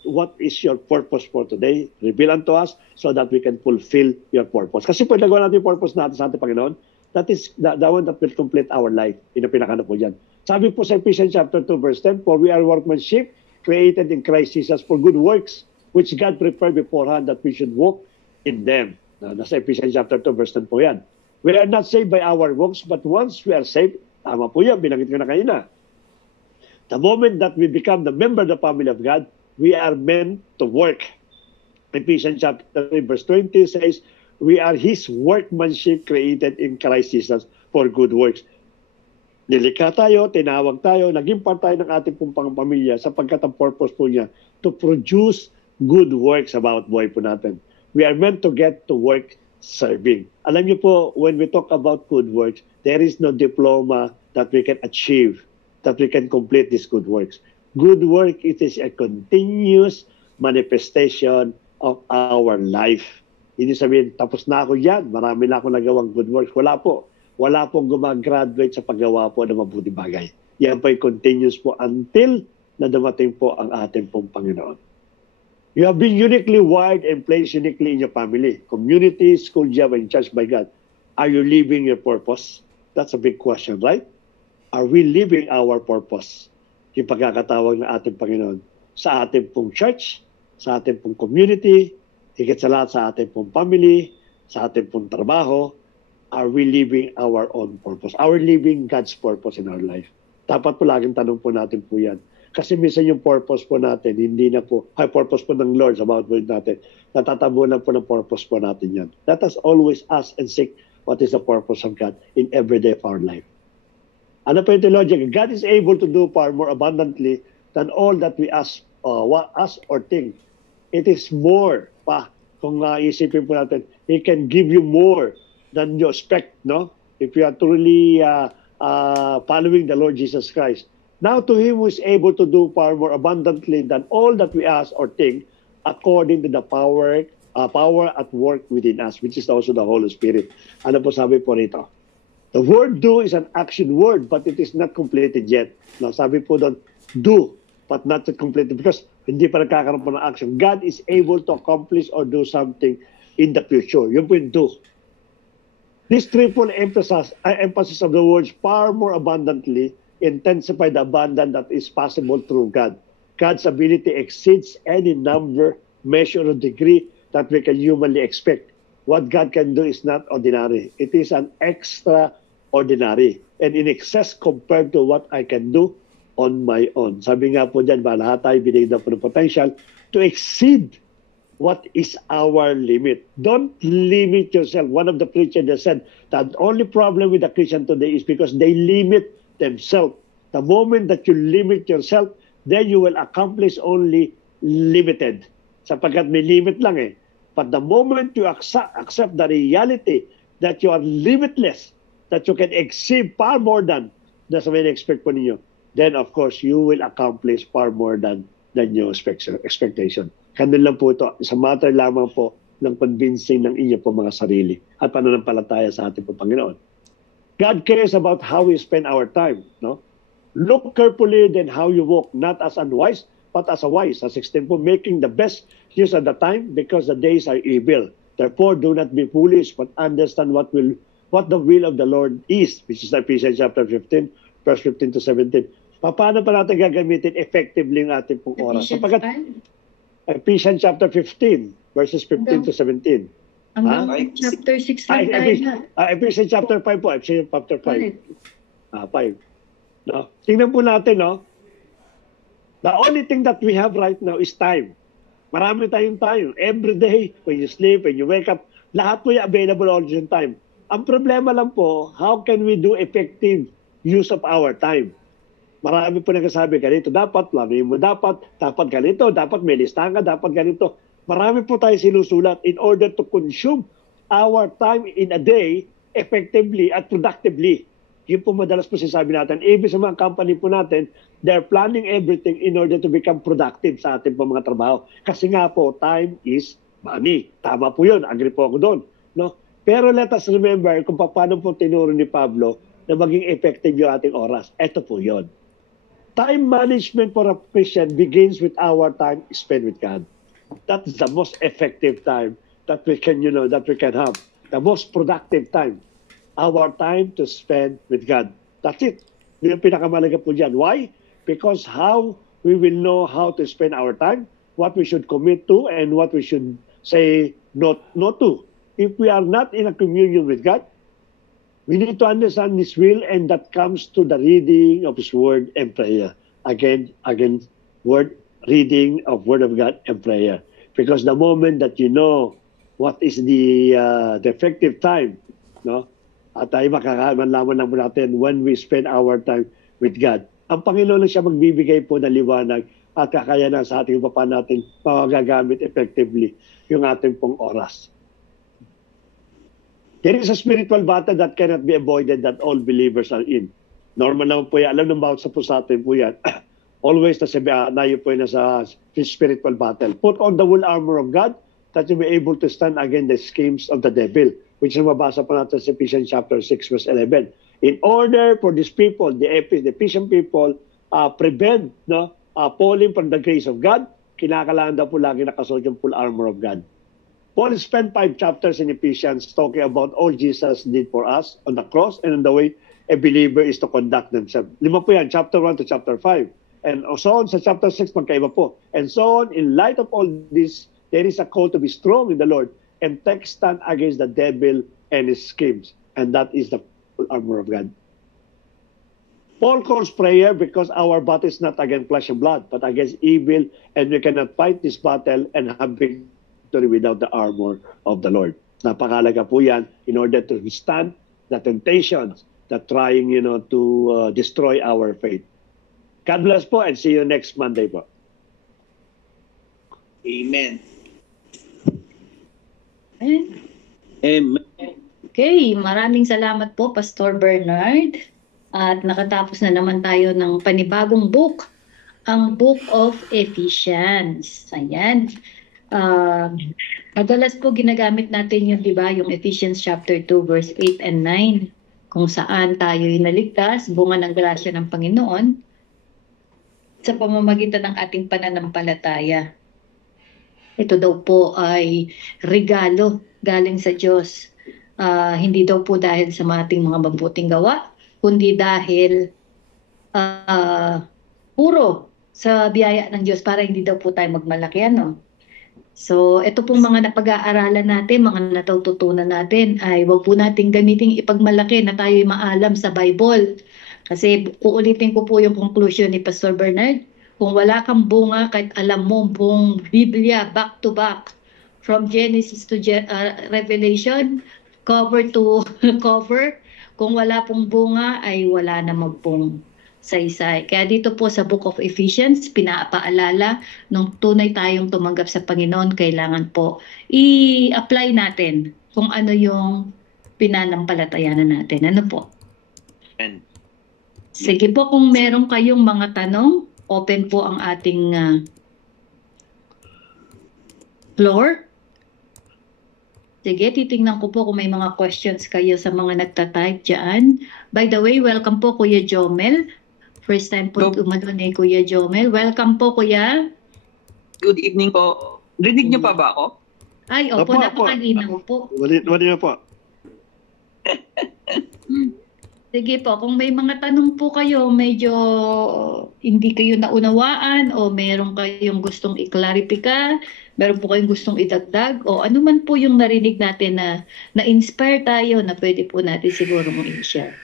What is your purpose for today? Reveal unto us so that we can fulfill your purpose. Kasi pag nagawa natin yung purpose natin sa ating Panginoon, that is the one that will complete our life. Pinakano po dyan. Sabi po sa Ephesians chapter 2 verse 10, for we are workmanship created in Christ Jesus for good works, which God prepared beforehand that we should walk in them. Nasa Ephesians chapter 2 verse 10 po yan. We are not saved by our works, but once we are saved, tama po yan, binanggit ko na kanina. The moment that we become the member of the family of God, we are meant to work. Ephesians chapter 3 verse 20 says, we are His workmanship created in Christ Jesus for good works. Nilikha tayo, tinawag tayo, naging part tayo ng ating pong pamilya sapagkat ang purpose po niya to produce good works about buhay po natin. We are meant to get to work serving. Alam niyo po, when we talk about good works, there is no diploma that we can achieve, that we can complete these good works. Good work, it is a continuous manifestation of our life. Hindi sabihin, tapos na ako yan, marami na ako nagawang good works. Wala po. Wala pong gumagraduate sa paggawa po ng mabuti bagay. Yan po ay continuous po until na dumating po ang ating pong Panginoon. You have been uniquely wired and placed uniquely in your family, community, school, job, and church by God. Are you living your purpose? That's a big question, right? Are we living our purpose? Yung pagkakatawag ng ating Panginoon sa ating pong church, sa ating pong community, higit sa lahat sa ating pong family, sa ating pong trabaho. Are we living our own purpose? Are we living God's purpose in our life? Dapat po laging tanong po natin po yan. Kasi minsan yung purpose po natin, hindi na po, purpose po ng Lord sa bawat buhay natin, natatabunan po ng purpose po natin yan. Let us always ask and seek what is the purpose of God in every day of our life. Ano po yung theology? God is able to do far more abundantly than all that we ask or think. It is more pa. Kung isipin po natin, He can give you more than you expect, no? If you are truly following the Lord Jesus Christ. Now to Him who is able to do far more abundantly than all that we ask or think, according to the power at work within us, which is also the Holy Spirit. Ano po sabi po rito? The word do is an action word, but it is not completed yet. No, sabi po doon, do, but not yet completed, because hindi pa nagkakaroon po ng action. God is able to accomplish or do something in the future. Yun po yung do. This triple emphasis of the words far more abundantly intensify the abundance that is possible through God. God's ability exceeds any number, measure, or degree that we can humanly expect. What God can do is not ordinary. It is an extraordinary and in excess compared to what I can do on my own. Sabi nga po dyan, lahat tayo binigyan po ng potential to exceed what is our limit. Don't limit yourself. One of the preachers said that the only problem with the Christian today is because they limit themselves. The moment that you limit yourself, then you will accomplish only limited. Sapagkat may limit lang eh. But the moment you accept the reality that you are limitless, that you can exceed far more than that's what you expect po ninyo, then of course you will accomplish far more than your expectation. Ganun lang po ito. Sa matter lamang po ng convincing ng inyo po mga sarili at pananampalataya sa ating po Panginoon. God cares about how we spend our time. No? Look carefully then how you walk, not as unwise, but as a wise. Sa 16 po, making the best use of the time because the days are evil. Therefore, do not be foolish, but understand what the will of the Lord is, which is Ephesians chapter 15, verse 15 to 17. Paano pa natin gagamitin effectively ang ating pong oras? Ephesians chapter 15, verses 15 to 17. Hanggang chapter 6 lang tayo na. Ephesians chapter 5 po. Ephesians chapter 5. 5. No? Tingnan po natin, no? The only thing that we have right now is time. Marami tayong time. Every day, when you sleep, when you wake up, lahat po yung available all yung time. Ang problema lang po, how can we do effective use of our time? Marami po nagsasabi, ganito dapat, plano mo dapat ganito, dapat may listahan ka, dapat ganito. Marami po tayo sinusulat in order to consume our time in a day effectively at productively. Yun po madalas po sinasabi natin. Even sa mga company po natin, they're planning everything in order to become productive sa ating po mga trabaho. Kasi nga po, time is money. Tama po yun. Agree po ako doon. No? Pero let us remember kung paano po tinuro ni Pablo na maging effective yung ating oras. Ito po yun. Time management for a Christian begins with our time spent with God. That is the most effective time that we can, that we can have. The most productive time. Our time to spend with God. That's it. Yun ang pinakamalaga po dyan. Why? Because how we will know how to spend our time, what we should commit to, and what we should say not to. If we are not in a communion with God, we need to understand His will, and that comes to the reading of His Word and prayer. Again, reading of Word of God and prayer. Because the moment that you know what is the effective time, no? At tayo makakalaman lang po natin when we spend our time with God. Ang Panginoon lang siya magbibigay po ng liwanag at kakayanan sa ating paano natin magagamit effectively yung ating pong oras. There is a spiritual battle that cannot be avoided that all believers are in. Normal naman po yan. Alam ng bawat sa atin po yan. Always na yun po yung nasa spiritual battle. Put on the whole armor of God that you be able to stand against the schemes of the devil, which is mabasa pa natin sa Ephesians chapter 6 verse 11. In order for these people, the Ephesian people, prevent falling from the grace of God, kinakailangan daw po lagi nakasuot yung full armor of God. Paul spent 5 chapters in Ephesians talking about all Jesus did for us on the cross and on the way a believer is to conduct themselves. 5 po yan, chapter 1 to chapter 5. And so on sa chapter 6, magkaiba po. And so on, in light of all this, there is a call to be strong in the Lord and take stand against the devil and his schemes. And that is the full armor of God. Paul calls prayer because our battle is not against flesh and blood, but against evil, and we cannot fight this battle and have victory without the armor of the Lord. Napakalaga po yan in order to withstand the temptations that trying, to destroy our faith. God bless po and see you next Monday po. Amen. Amen. Okay, maraming salamat po, Pastor Bernard. At nakatapos na naman tayo ng panibagong book, ang Book of Ephesians. Ayan. Madalas po ginagamit natin yung, di ba, yung Ephesians chapter 2, verse 8 and 9, kung saan tayo naligtas, bunga ng grasya ng Panginoon, sa pamamagitan ng ating pananampalataya. Ito daw po ay regalo galing sa Diyos. Hindi daw po dahil sa ating mga mabuting gawa, kundi dahil puro sa biyaya ng Diyos para hindi daw po tayo magmalaki. So, ito pong mga napag-aaralan natin, mga natututunan natin, ay wag po nating gamitin ipagmalaki na tayo'y maalam sa Bible. Kasi uulitin ko po yung conclusion ni Pastor Bernard. Kung wala kang bunga, kahit alam mo buong Biblia, back to back, from Genesis to Revelation, cover to cover, kung wala pong bunga, ay wala namang pong saysay. Kaya dito po sa Book of Ephesians, pinapaalala nung tunay tayong tumanggap sa Panginoon, kailangan po i-apply natin kung ano yung pinanampalatayanan natin. Ano po? Amen. Sige po, kung meron kayong mga tanong, open po ang ating floor. Sige, titingnan ko po kung may mga questions kayo sa mga nagtatype dyan. By the way, welcome po Kuya Jomel. First time po umano ni Kuya Jomel. Welcome po Kuya. Good evening po. Rinig niyo pa ba ako? Ay, opo, napakalinaw po. Wali na po. Sige po, kung may mga tanong po kayo, medyo hindi kayo naunawaan o meron kayong gustong i-clarify, meron po kayong gustong idagdag o ano man po yung narinig natin na na-inspire tayo na pwede po natin siguro mong i-share.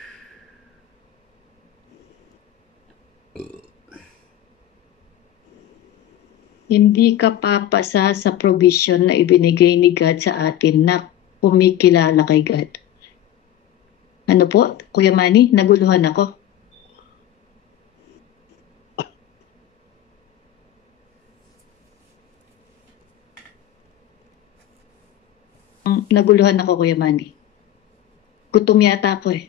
Hindi ka papasa sa provision na ibinigay ni God sa atin na kumikilala kay God. Ano po, Kuya Manny? Naguluhan ako. Naguluhan ako, Kuya Manny. Gutom yata ako eh.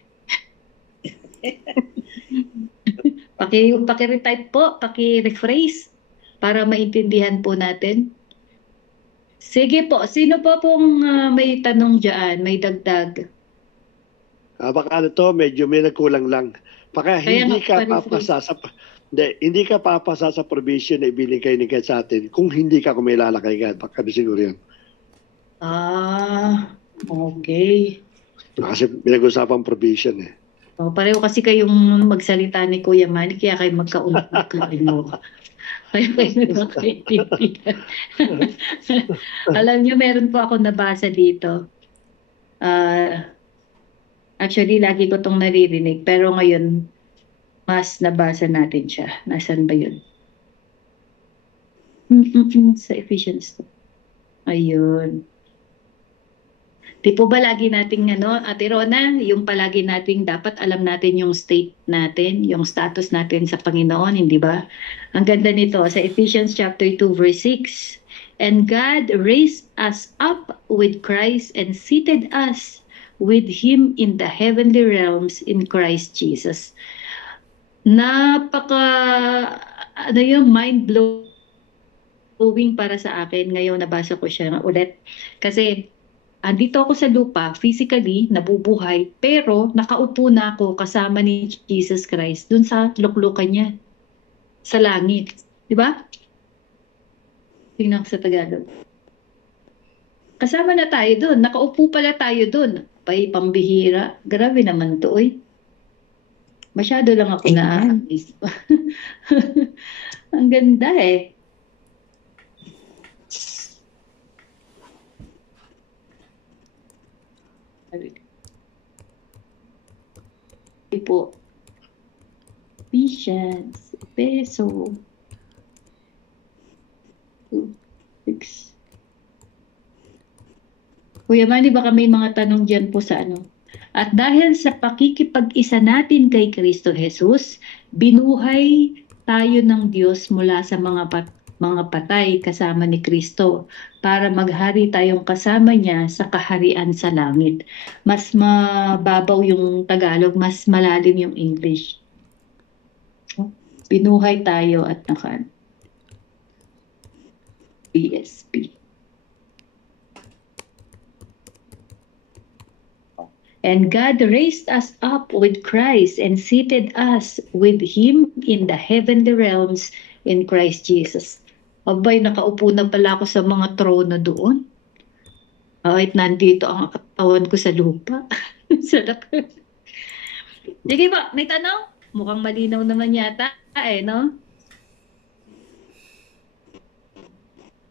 Paki-retype po, paki-rephrase para maintindihan po natin. Sige po, sino po pong may tanong dyan, may dagdag? Baka medyo may nagkulang lang. Baka hindi ka papasa sa provision na ibinigay ni God sa atin kung hindi ka kumilala kay God. Baka siguro yan. Okay. Kasi pinag-usapang provision eh. Pareho kasi kayong magsalita ni Kuya Manny, kaya kayo magkaunod mo. Alam niyo, meron po ako nabasa dito. Actually, lagi ko itong naririnig. Pero ngayon, mas nabasa natin siya. Nasaan ba yun? Sa Ephesians 2. Ayun. Di po ba lagi nating, Ate Rona, yung palagi nating dapat alam natin yung state natin, yung status natin sa Panginoon, hindi ba? Ang ganda nito, sa Ephesians chapter 2, verse 6. And God raised us up with Christ and seated us with Him in the heavenly realms in Christ Jesus. Napaka, mind-blowing owing para sa akin. Ngayon nabasa ko siya ulit. Kasi andito ako sa lupa, physically, nabubuhay, pero nakaupo na ako kasama ni Jesus Christ dun sa luklukan niya, sa langit. Di ba? Tingnan ko sa Tagalog. Kasama na tayo dun. Nakaupo pala tayo dun. Pambihira. Grabe naman to, oy. Masyado lang ako na-amaze. Ang ganda eh. Po. Patience. Peso. 2, 6. Kuya Manny, baka may mga tanong dyan po sa ano. At dahil sa pakikipag-isa natin kay Kristo Jesus, binuhay tayo ng Diyos mula sa mga patay kasama ni Kristo para maghari tayong kasama niya sa kaharian sa langit. Mas mababaw yung Tagalog, mas malalim yung English. Binuhay tayo at BSP. And God raised us up with Christ and seated us with Him in the heavenly realms in Christ Jesus. Abay, nakaupo na pala ako sa mga trono doon. At nandito ang katawan ko sa lupa. Sarap. Sige ba, may tanong? Mukhang malinaw naman yata no?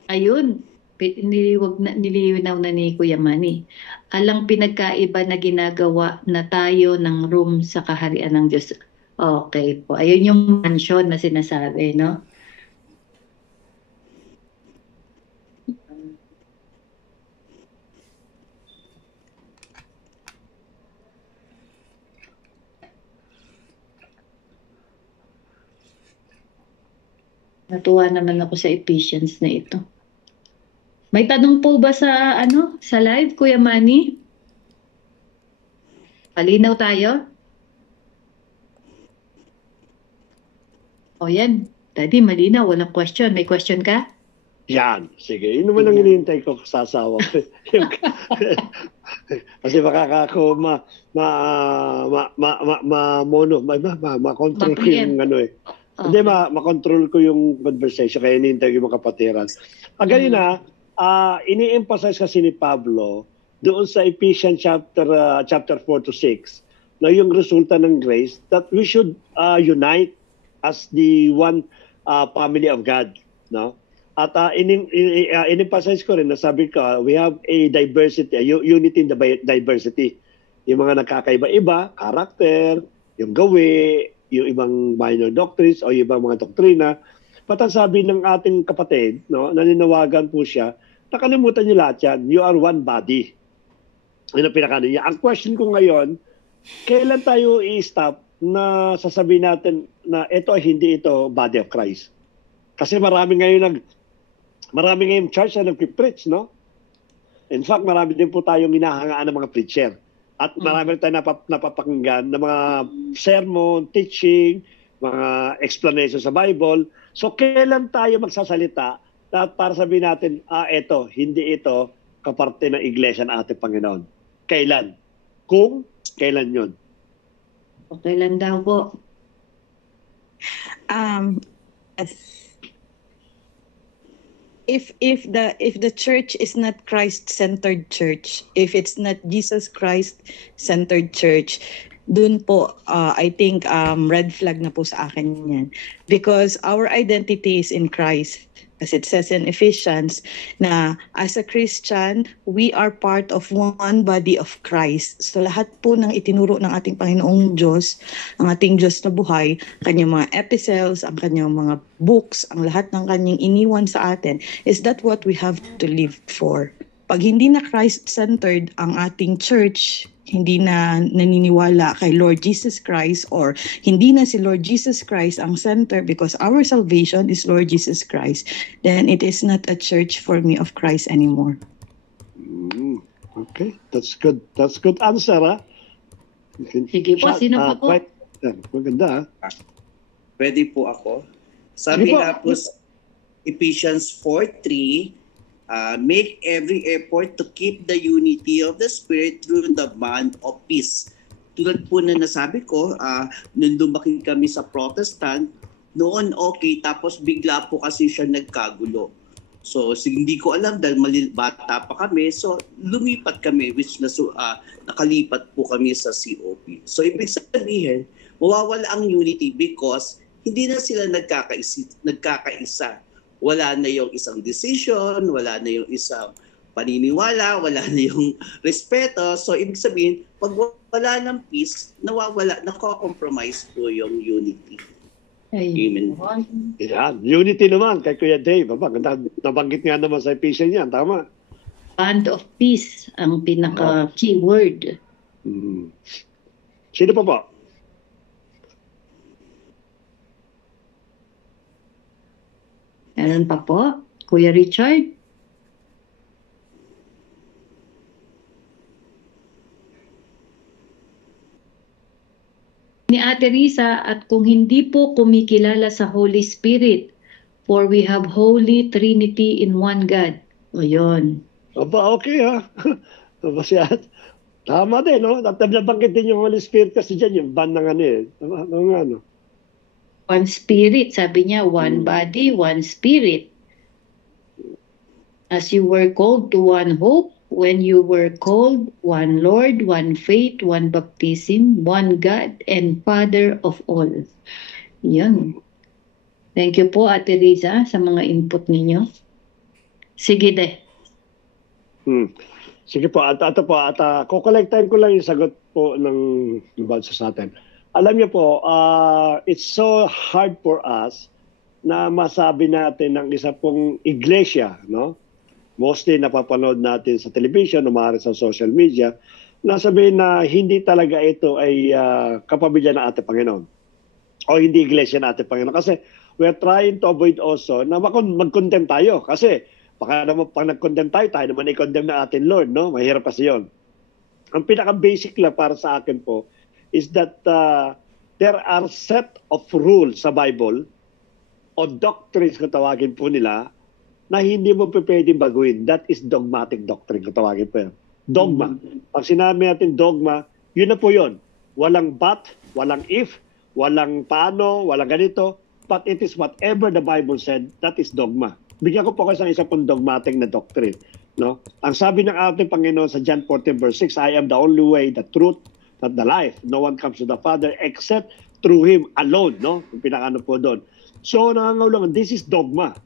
Ayun. Nilinaw na ni Kuya Manny. Alang pinagkaiba na ginagawa na tayo ng room sa kaharian ng Diyos. Okay po. Ayun yung mansion na sinasabi, no? Natuwa naman ako sa Ephesians na ito. May tanong po ba sa sa live, Kuya Manny? Palinaw tayo? O yan. Daddy, malinaw. Walang question. May question ka? Yan. Sige. Yun naman ang hinihintay ko sa asawa ko. Kasi baka ako ma-control ko yung Hindi, ma-control ko yung conversation. Kaya hinihintay ko yung mga kapatiran. Ganina, ini-emphasize kasi ni Pablo doon sa Ephesians chapter 4 to 6 na yung resulta ng grace that we should unite as the one family of God, no? At in-emphasize ko rin na sabi ko, we have a diversity, unity in the diversity. Yung mga nagkakaiba-iba, karakter, yung gawi, yung ibang minor doctrines o yung ibang mga doktrina. At ang sabi ng ating kapatid, no, naninawagan po siya, nakalimutan niyo lahat yan. You are one body. Yun ang pinakano niya. Ang question ko ngayon, kailan tayo i-stop na sasabihin natin na ito ay hindi ito body of Christ? Kasi marami ngayong church na nag-preach, no? In fact, marami din po tayong hinahangaan ng mga preacher. At marami rin tayong napapakinggan ng mga sermon, teaching, mga explanation sa Bible. So, kailan tayo magsasalita para sabihin natin, ito, hindi ito kaparte ng iglesia ng ating Panginoon? Kailan? Kung kailan yun? O kailan daw po? If the church is not Christ-centered church, if it's not Jesus Christ-centered church, dun po, I think, red flag na po sa akin yan. Because our identity is in Christ. As it says in Ephesians, na as a Christian, we are part of one body of Christ. So lahat po ng itinuro ng ating Panginoong Diyos, ang ating Diyos na buhay, kanyang mga epistles, ang kanyang mga books, ang lahat ng kanyang iniwan sa atin, is that what we have to live for. Pag hindi na Christ-centered ang ating church, hindi na naniniwala kay Lord Jesus Christ, or hindi na si Lord Jesus Christ ang center because our salvation is Lord Jesus Christ, then it is not a church for me of Christ anymore. Okay, that's good. That's good answer, ha? Sige po, sino pa po? Maganda, ha? Pwede po ako. Sabi nga po, Ephesians 4:3, make every effort to keep the unity of the Spirit through the bond of peace. Tulad po na nasabi ko, nung lumaki kami sa Protestant, noon okay, tapos bigla po kasi siya nagkagulo. So hindi ko alam dahil bata pa kami, so lumipat kami, which nakalipat po kami sa COP. So ibig sabihin, mawawala ang unity because hindi na sila nagkakaisa. Wala na yung isang decision, wala na yung isang paniniwala, wala na yung respeto. So, ibig sabihin, pag wala ng peace, nako-compromise po yung unity. Amen. Yan. Unity naman kay Kuya Dave. Nabanggit nga naman sa Ephesians yan. Tama. Bond of peace ang pinaka-keyword. Sino pa po? Meron pa po? Kuya Richard? Ni Ate Risa, at kung hindi po kumikilala sa Holy Spirit, for we have Holy Trinity in one God. O yun. Aba, okay ha. Tama din, no? Nabanggit din yung Holy Spirit kasi dyan, yung band ng ano eh. Ano? One Spirit, sabi niya, one body, one Spirit. As you were called to one hope, when you were called, one Lord, one faith, one baptism, one God, and Father of all. Yan. Thank you po, Ate Riza, sa mga input ninyo. Sige de. Sige po, kukolektahin ko lang yung sagot po ng bansa sa atin. Alam niyo po, it's so hard for us na masabi natin ng isa pong iglesia, no? Mostly napapanood natin sa television o maaari sa social media, na sabihin na hindi talaga ito ay kapamilya ng ating Panginoon. O hindi iglesia ng ating Panginoon. Kasi we're trying to avoid also na mag-condemn tayo. Kasi baka naman pag nag-condemn tayo naman i-condemn na ating Lord, no? Mahirap kasi yun. Ang pinaka-basic lang para sa akin po, is that there are set of rules sa Bible o doctrines kung tawagin po nila na hindi mo pwedeng baguhin. That is dogmatic doctrine kung tawagin po yan. Dogma. Pag sinabi natin dogma, yun na po yun. Walang but, walang if, walang paano, walang ganito, but it is whatever the Bible said, that is dogma. Bigyan ko po kayo sa isa pong dogmatic na doctrine. No? Ang sabi ng ating Panginoon sa John 14 verse 6, I am the only way, the truth, not the life. No one comes to the Father except through Him alone. No? Yung pinakano po doon. So, nangangaulangan, this is dogma.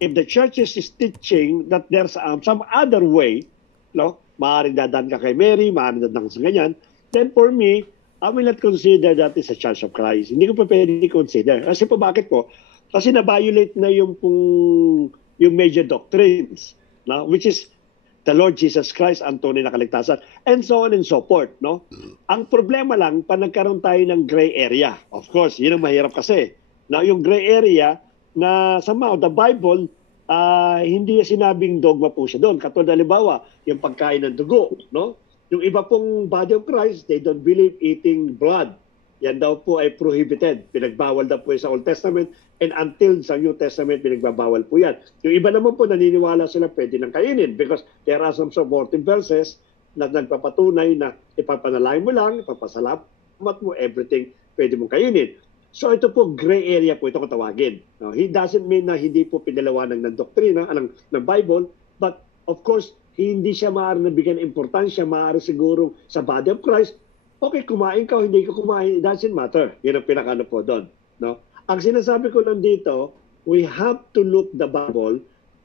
If the church is teaching that there's some other way, no? Maaaring dadan ka kay Mary, maaaring dadan ka sa ganyan, then for me, I will not consider that is a Church of Christ. Hindi ko pa pwede consider. Kasi po, bakit po? Kasi na-violate na yung major doctrines, no? Which is the Lord Jesus Christ ang tunay na kaligtasan, and so on and so forth, no? Ang problema lang, pa nagkaroon tayo ng gray area. Of course, yun ang mahirap kasi. Now, yung gray area, na somehow, the Bible, hindi sinabing dogma po siya doon. Katulad, halimbawa, yung pagkain ng dugo, no? Yung iba pong body of Christ, they don't believe eating blood. Yan daw po ay prohibited. Pinagbawal daw po sa Old Testament, and until sa New Testament, pinagbabawal po yan. Yung iba naman po, naniniwala sila pwede nang kainin because there are some supporting verses na nagpapatunay na ipapanalangin mo lang, ipapasalamat mo, everything pwede mong kainin. So ito po, gray area po ito kung tawagin. No, he doesn't mean na hindi po pinalawanag ng doktrina, ng Bible, but of course, hindi siya maaari nabigyan importansya, maaari siguro sa body of Christ. Okay, kumain ka o hindi ka kumain, it doesn't matter. Yan ang pinakano po doon. No? Ang sinasabi ko lang dito, we have to look the Bible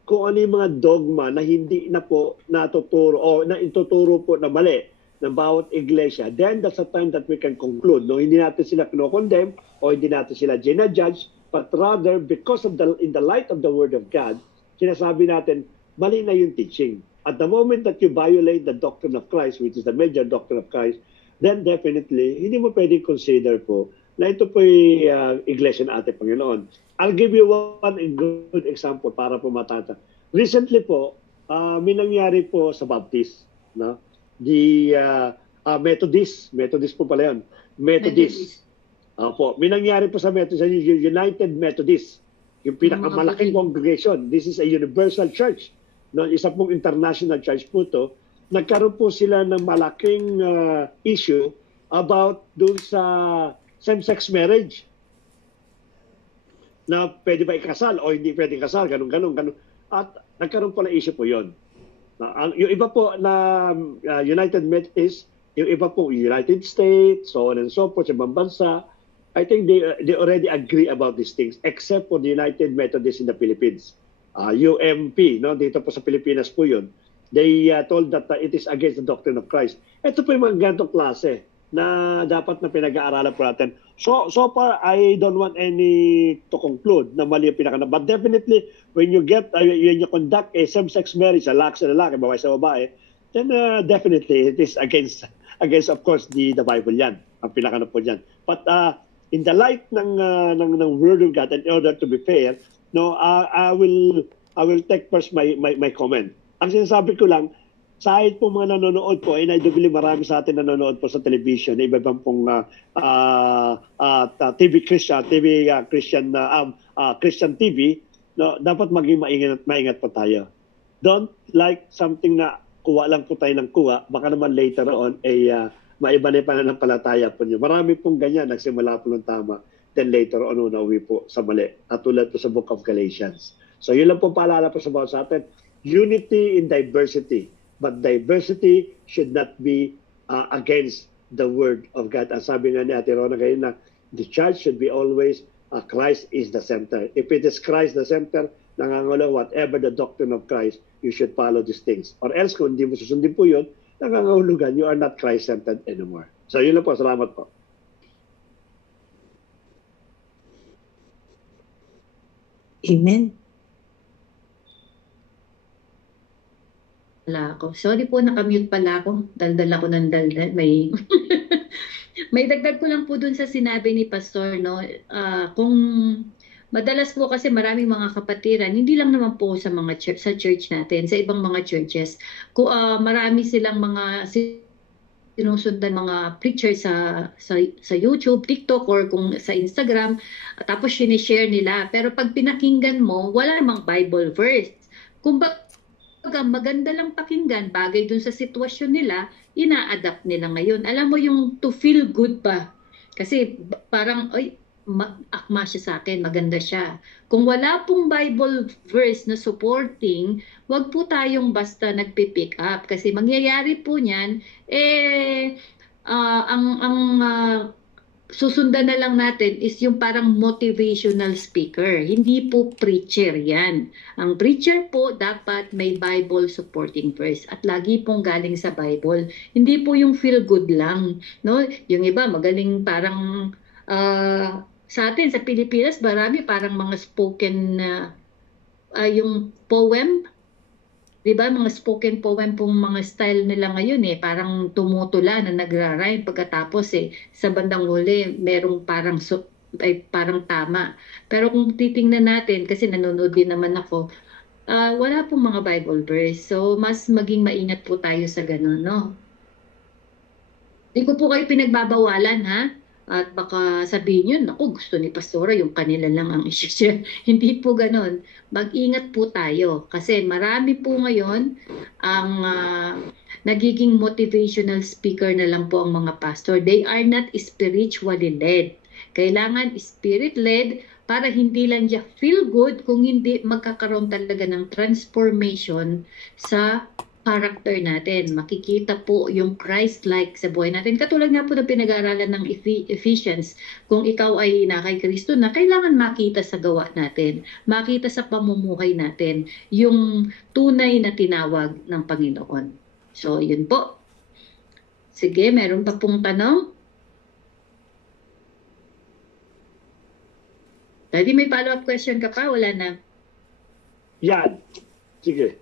kung ano yung mga dogma na hindi na po natuturo o na ituturo po na mali ng bawat iglesia. Then that's the time that we can conclude. No? Hindi natin sila kino-condemn o hindi natin sila ginajudge, but rather because of in the light of the Word of God, sinasabi natin, mali na yung teaching. At the moment that you violate the doctrine of Christ, which is the major doctrine of Christ, then definitely, hindi mo pwedeng consider po na ito po yung iglesia ng ating Panginoon. I'll give you one good example para po matata. Recently po, may nangyari po sa Baptist. No? The Methodist po pala yun. Methodist. May nangyari po sa Methodist, United Methodist. yung pinakamalaking congregation. This is a universal church. No, isa pong international church po to. Nagkaroon po sila ng malaking issue about dun sa same-sex marriage. Na pwede ba ikasal o hindi pwede ikasal, ganun. At nagkaroon po ng issue po yun. Yung iba po na United Methodist, yung iba po United States, so on and so forth, sa ibang bansa, I think they already agree about these things, except for the United Methodist in the Philippines. UMP, no? Dito po sa Pilipinas po yun. They told that it is against the doctrine of Christ. Ito po yung mga ganitong klase na dapat na pinag-aaralan po natin. So far, I don't want any to conclude na mali yung pinaka. But definitely, when you conduct a same-sex marriage, lalaki sa lalaki, babae sa babae, then definitely it is against of course the Bible yan. Ang pinaka po yan. But in the light ng Word of God, and in order to be fair, no, I will take first my comment. Ang sinasabi ko lang, kahit po mga nanonood po, and I do believe marami sa atin nanonood po sa television, iba-ibang pong TV Christian TV, no, dapat maging maingat po tayo. Don't like something na kuha lang po tayo ng kuha, baka naman later on maiba na yung pananampalataya po niyo. Marami pong ganyan, nagsimula po ng tama, then later on, nauwi po sa mali. At tulad po sa Book of Galatians. So yun lang po paalala po sa bawat sa atin. Unity in diversity. But diversity should not be against the Word of God. Ang sabi nga ni Ate Rona ngayon na the church should be always Christ is the center. If it is Christ the center, nangangalaw whatever the doctrine of Christ, you should follow these things. Or else, kung hindi mo susundin po yun, nangangahulugan, you are not Christ-centered anymore. So yun lang po. Salamat po. Amen. Wala ako. Sorry po, nakamute pala ako. Daldal ako ng daldal. May dagdag ko lang po dun sa sinabi ni Pastor, no? Kung madalas po kasi maraming mga kapatiran, hindi lang naman po sa mga sa church natin, sa ibang mga churches, marami silang mga sinusundan mga preachers sa YouTube, TikTok, or kung sa Instagram, tapos sinishare nila. Pero pag pinakinggan mo, wala namang Bible verse. Kung maganda lang pakinggan, bagay dun sa sitwasyon nila, ina-adapt nila ngayon. Alam mo yung to feel good pa. Kasi parang, akma siya sa akin, maganda siya. Kung wala pong Bible verse na supporting, wag po tayong basta nagpipick up. Kasi mangyayari po niyan, susundan na lang natin is yung parang motivational speaker. Hindi po preacher yan. Ang preacher po dapat may Bible supporting verse at lagi pong galing sa Bible. Hindi po yung feel good lang. No? Yung iba magaling parang sa atin sa Pilipinas marami parang mga spoken yung poem. Diba, mga spoken poem pong mga style nila ngayon parang tumutula na nagra-rhyme pagkatapos sa bandang huli merong parang parang tama. Pero kung titingnan natin, kasi nanonood din naman ako, wala pong mga Bible verse. So, mas maging maingat po tayo sa ganun, no? Hindi ko po kayo pinagbabawalan, ha? At baka sabihin yun, naku, gusto ni Pastora, yung kanila lang ang i-share. Hindi po ganun. Mag-ingat po tayo. Kasi marami po ngayon ang nagiging motivational speaker na lang po ang mga pastor. They are not spiritually led. Kailangan spirit-led para hindi lang siya feel good, kung hindi magkakaroon talaga ng transformation sa character natin. Makikita po yung Christ-like sa buhay natin. Katulad nga po na pinag-aaralan ng Ephesians, kung ikaw ay kay Kristo na, kailangan makita sa gawa natin, makita sa pamumuhay natin, yung tunay na tinawag ng Panginoon. So, yun po. Sige, meron pa pong tanong? Daddy, may follow-up question ka pa? Wala na. Yan. Sige.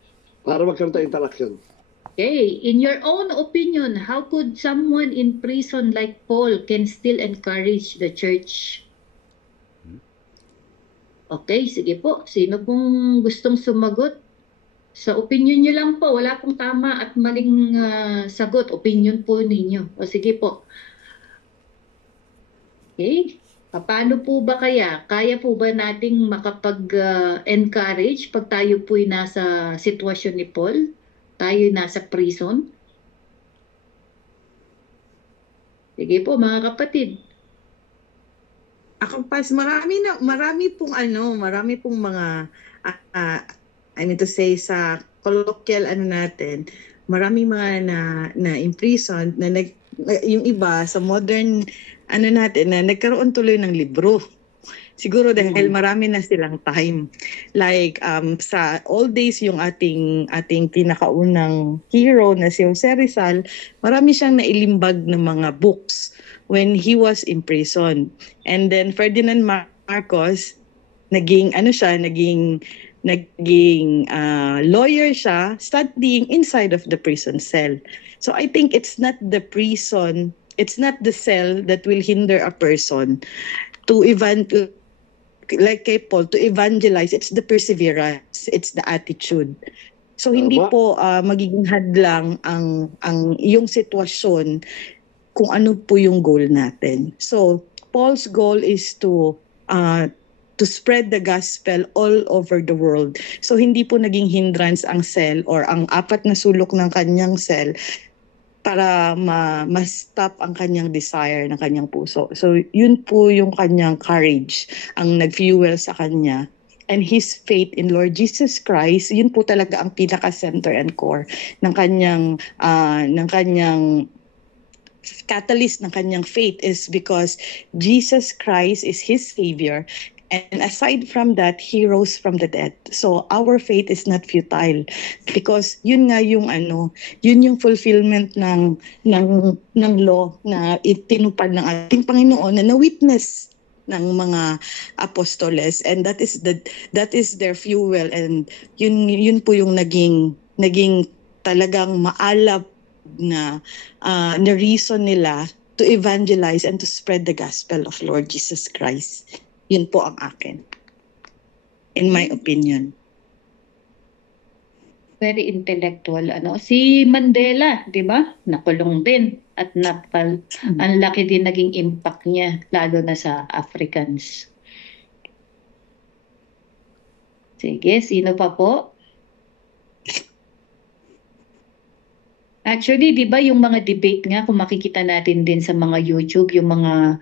Para magkaroon tayo interaction. Okay. In your own opinion, how could someone in prison like Paul can still encourage the church? Okay, sige po. Sino pong gustong sumagot? Sa opinion nyo lang po. Wala pong tama at maling sagot. Opinion po ninyo. O sige po. Okay. Paano po ba kaya? Kaya po ba nating makapag-encourage pag tayo po'y nasa sitwasyon ni Paul? Tayo nasa prison? Sige po mga kapatid. Ako pas marami pong mga I mean to say sa colloquial natin, maraming mga na imprisoned yung iba sa modern natin na nagkaroon tuloy ng libro. Siguro dahil marami na silang time. Like sa old days yung ating pinakaunang hero na si Jose Rizal, marami siyang nailimbag ng mga books when he was imprisoned. And then Ferdinand Marcos, naging lawyer siya, studying inside of the prison cell. So I think it's not the prison, it's not the cell that will hinder a person to like kay Paul, to evangelize. It's the perseverance, it's the attitude. So hindi Tama. po magiging hadlang ang yung sitwasyon kung ano po yung goal natin. So Paul's goal is to spread the gospel all over the world. So hindi po naging hindrance ang cell or ang 4 na sulok ng kanyang cell para ma-stop ang kanyang desire ng kanyang puso. So yun po yung kanyang courage ang nag-fuel sa kanya. And his faith in Lord Jesus Christ, yun po talaga ang pinaka-center and core ng kanyang catalyst ng kanyang faith, is because Jesus Christ is his Savior. And aside from that, he rose from the dead. So our faith is not futile because yun nga yung yun yung fulfillment ng law na itinupad ng ating Panginoon na na-witness ng mga apostoles, and that is their fuel, and yun po yung naging talagang maalab na reason nila to evangelize and to spread the gospel of Lord Jesus Christ. Yun po ang akin, in my opinion. Very intellectual. Si Mandela, di ba? Nakulong din. At ang laki din naging impact niya, lalo na sa Africans. Sige, sino pa po? Actually, di ba yung mga debate nga, kung makikita natin din sa mga YouTube, yung mga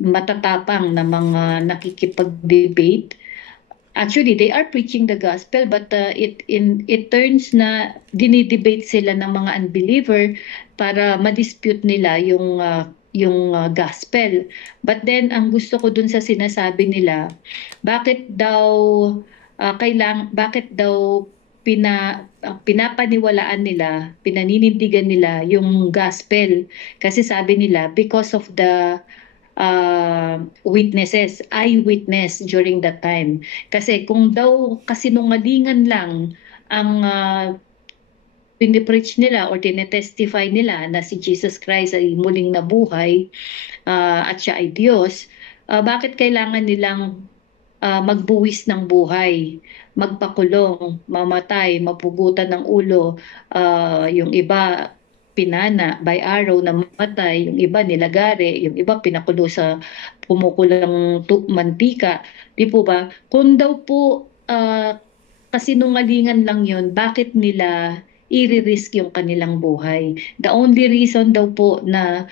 matatapang na mga nakikipag-debate, actually, they are preaching the gospel, but it turns na dinidebate sila ng mga unbeliever para ma-dispute nila yung gospel. But then, ang gusto ko dun sa sinasabi nila, bakit daw pinapaniwalaan nila, pinaninindigan nila yung gospel. Kasi sabi nila, because of the eyewitness during that time. Kasi kung daw kasinungalingan lang ang pinipreach nila or tinetestify nila na si Jesus Christ ay muling nabuhay at siya ay Diyos, bakit kailangan nilang magbuwis ng buhay, magpakulong, mamatay, mapugutan ng ulo, yung iba pinana by arrow na matay, yung iba nilagari, yung iba pinakulo sa kumukulang mantika, di po ba? Kung daw po kasinungalingan lang yun, bakit nila i-risk yung kanilang buhay? The only reason daw po na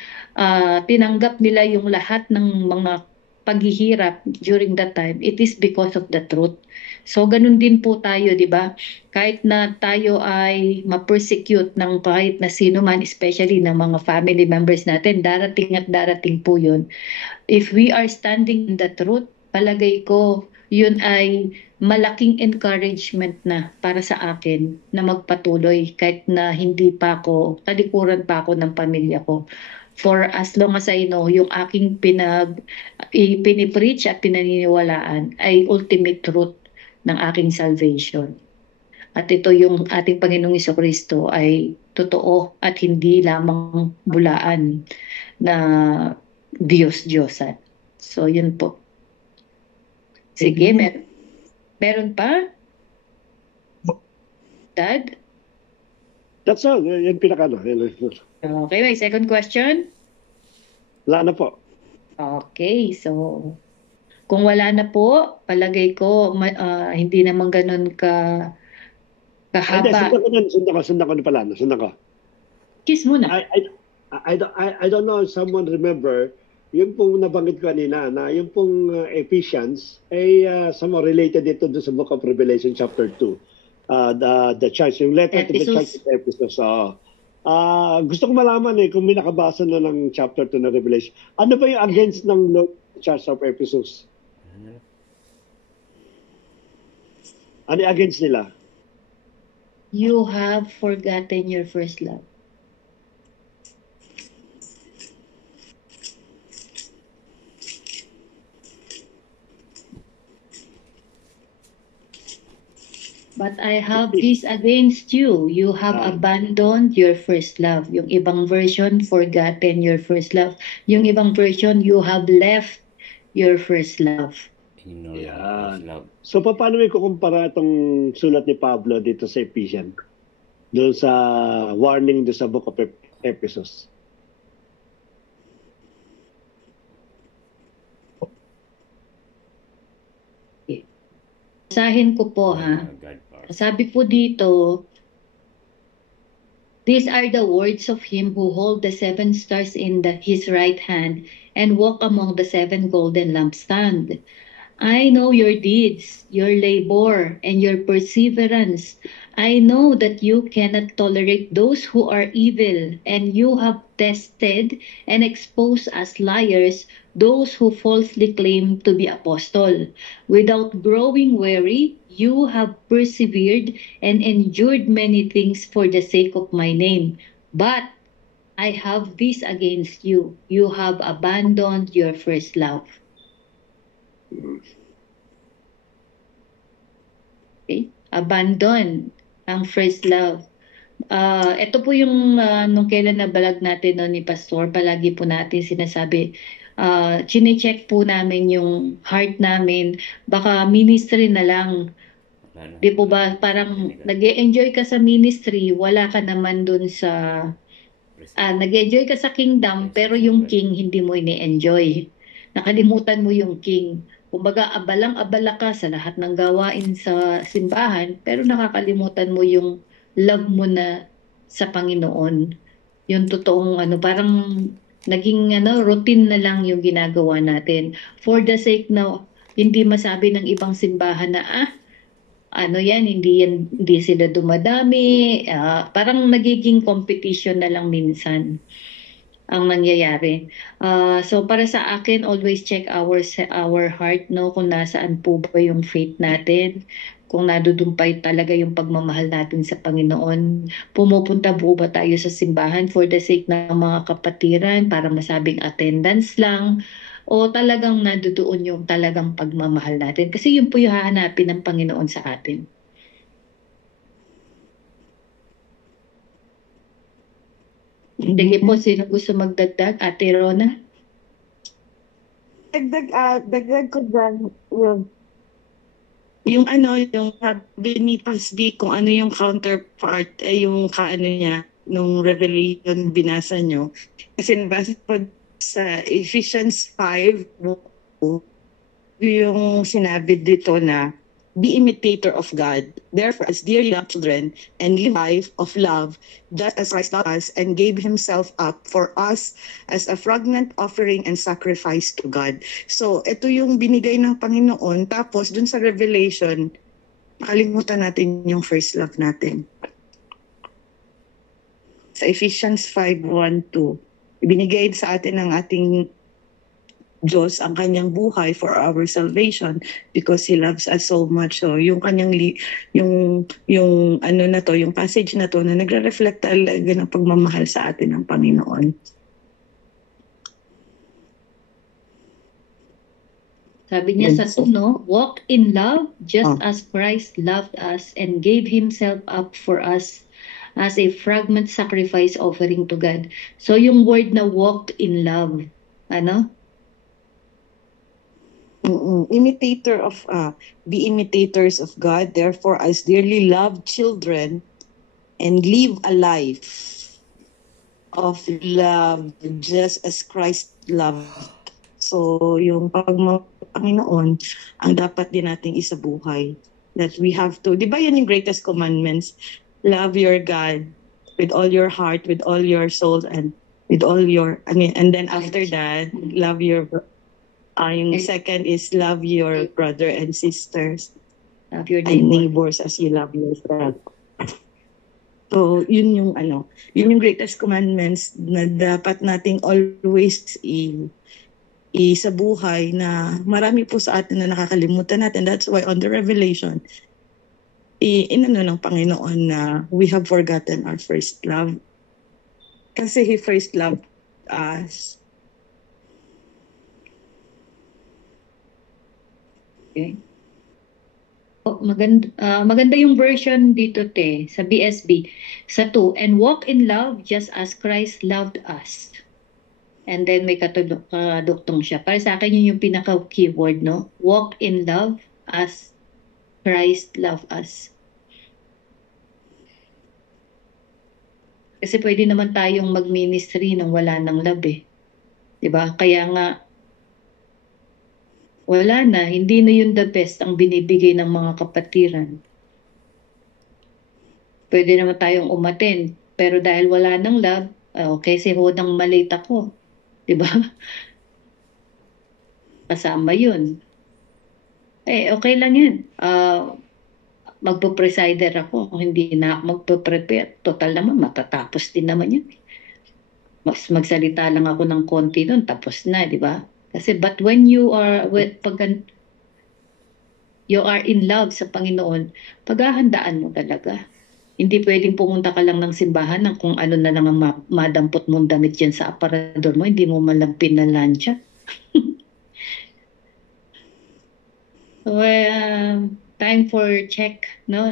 tinanggap nila yung lahat ng mga paghihirap during that time, it is because of the truth. So ganun din po tayo, di ba? Kahit na tayo ay ma-persecute ng kahit na sino man, especially ng mga family members natin, darating at darating po yun. If we are standing in the truth, palagay ko, yun ay malaking encouragement na para sa akin na magpatuloy kahit na hindi pa ako, talikuran pa ako ng pamilya ko. For as long as I know, yung aking pinipreach at pinaniniwalaan ay ultimate truth ng aking salvation. At ito yung ating Panginoong Jesucristo ay totoo at hindi lamang bulaan na Diyos-Diyosan. So, yun po. Sige, meron pa? Dad? That's all. Yan pinaka. Okay, may second question? Wala na po. Okay, so kung wala na po, palagay ko hindi naman ganun Hindi, kahaba. sundan ko na pala. Sundan ko. Kiss muna. I don't know if someone remember, yung pong nabanggit ko kanina, na yung pong Ephesians, ay somehow related dito doon sa Book of Revelation chapter 2. The church, yung letter to the church of Ephesus. Gusto ko malaman kung may nakabasa na ng chapter 2 na Revelation. Ano ba yung against ng Church of Ephesus? Ano yung against nila? You have forgotten your first love. But I have this against you. You have abandoned your first love. Yung ibang version, forgotten your first love. Yung ibang version, you have left your first love. Ignore your Yan. first love. So, paano may kukumpara itong sulat ni Pablo dito sa Ephesians? Doon sa warning doon sa Book of Ephesus. Basahin ko po ha. God part. Sabi po dito, these are the words of him who hold the 7 stars in his right hand and walk among the 7 golden lampstands. I know your deeds, your labor, and your perseverance. I know that you cannot tolerate those who are evil, and you have tested and exposed as liars those who falsely claim to be apostle. Without growing weary, you have persevered and endured many things for the sake of my name. But I have this against you. You have abandoned your first love. Okay? Abandon ang first love. Ito po yung nung kailan nabalag natin ni Pastor, palagi po natin sinasabi, chine-check po namin yung heart namin, baka ministry na lang. Di po ba, parang nag-e-enjoy ka sa ministry, wala ka naman dun sa, nag-e-enjoy ka sa kingdom, pero yung king hindi mo ini-enjoy. Nakalimutan mo yung king. Kumbaga, abalang-abala ka sa lahat ng gawain sa simbahan, pero nakakalimutan mo yung love mo na sa Panginoon. Yung totoong parang naging routine na lang yung ginagawa natin. For the sake na hindi masabi ng ibang simbahan na hindi sila dumadami, parang nagiging competition na lang minsan ang nangyayari. So para sa akin, always check our heart, no, kung nasaan po ba yung faith natin, kung nadudumpay talaga yung pagmamahal natin sa Panginoon. Pumupunta po ba tayo sa simbahan for the sake ng mga kapatiran para masabing attendance lang, o talagang nadudoon yung talagang pagmamahal natin? Kasi yun po yung hahanapin ng Panginoon sa atin. Sige po, sino gusto magdagdag? Ate Rona? Dagdag ko dyan yung sabi ni Pasdi, kung ano yung counterpart, yung niya, nung Revelation binasa nyo. Kasi nabasa ko sa Ephesians 5, yung sinabi dito na, be imitator of God, therefore as dearly loved children, and live life of love, just as Christ loved us and gave himself up for us as a fragrant offering and sacrifice to God. So, ito yung binigay ng Panginoon. Tapos, dun sa Revelation, makalimutan natin yung first love natin. Sa Ephesians 5:1-2, ibinigay sa atin ng ating Diyos ang kanyang buhay for our salvation because He loves us so much. So yung kanyang yung yung passage na to na nagre-reflect talaga ng pagmamahal sa atin ng Panginoon. Sabi niya sa tuno, walk in love just as Christ loved us and gave himself up for us as a fragrant sacrifice offering to God. So yung word na walk in love, Be imitators of God, therefore as dearly loved children, and live a life of love just as Christ loved. So, yung Panginoon, ang dapat din nating isabuhay. That we have to, di ba yan yung greatest commandments? Love your God with all your heart, with all your soul, and with all your, and then after that, love your, yung second is love your brother and sisters Love your and neighbor. neighbors as you love yourself. So, yun yung yun yung greatest commandments na dapat nating always isabuhay na marami po sa atin na nakakalimutan natin. That's why on the Revelation, inano ng Panginoon na we have forgotten our first love. Kasi He first loved us. Okay. Maganda yung version dito, te, sa BSB. Sa 2, and walk in love just as Christ loved us. And then may kaduktong siya. Para sa akin yun yung pinaka-keyword, no? Walk in love as Christ loved us. Kasi pwede naman tayong mag-ministry nang wala ng love eh. 'Di ba? Kaya nga wala na, hindi na yun the best ang binibigay ng mga kapatiran. Pwede naman tayong umattend, pero dahil wala ng love, okay, si Hodang maliit ako. 'Di ba? Kasama yun. Okay lang yan. Magpo-presider ako. Kung hindi na ako magpo-prepare, total naman, matatapos din naman yun. Mas magsalita lang ako ng konti nun, tapos na, di ba? Kasi, but when you are in love sa Panginoon, paghahandaan mo talaga. Hindi pwedeng pumunta ka lang ng simbahan ng kung ano na lang ang madampot mong damit dyan sa aparador mo, hindi mo malang pinalansya. Time for check, no?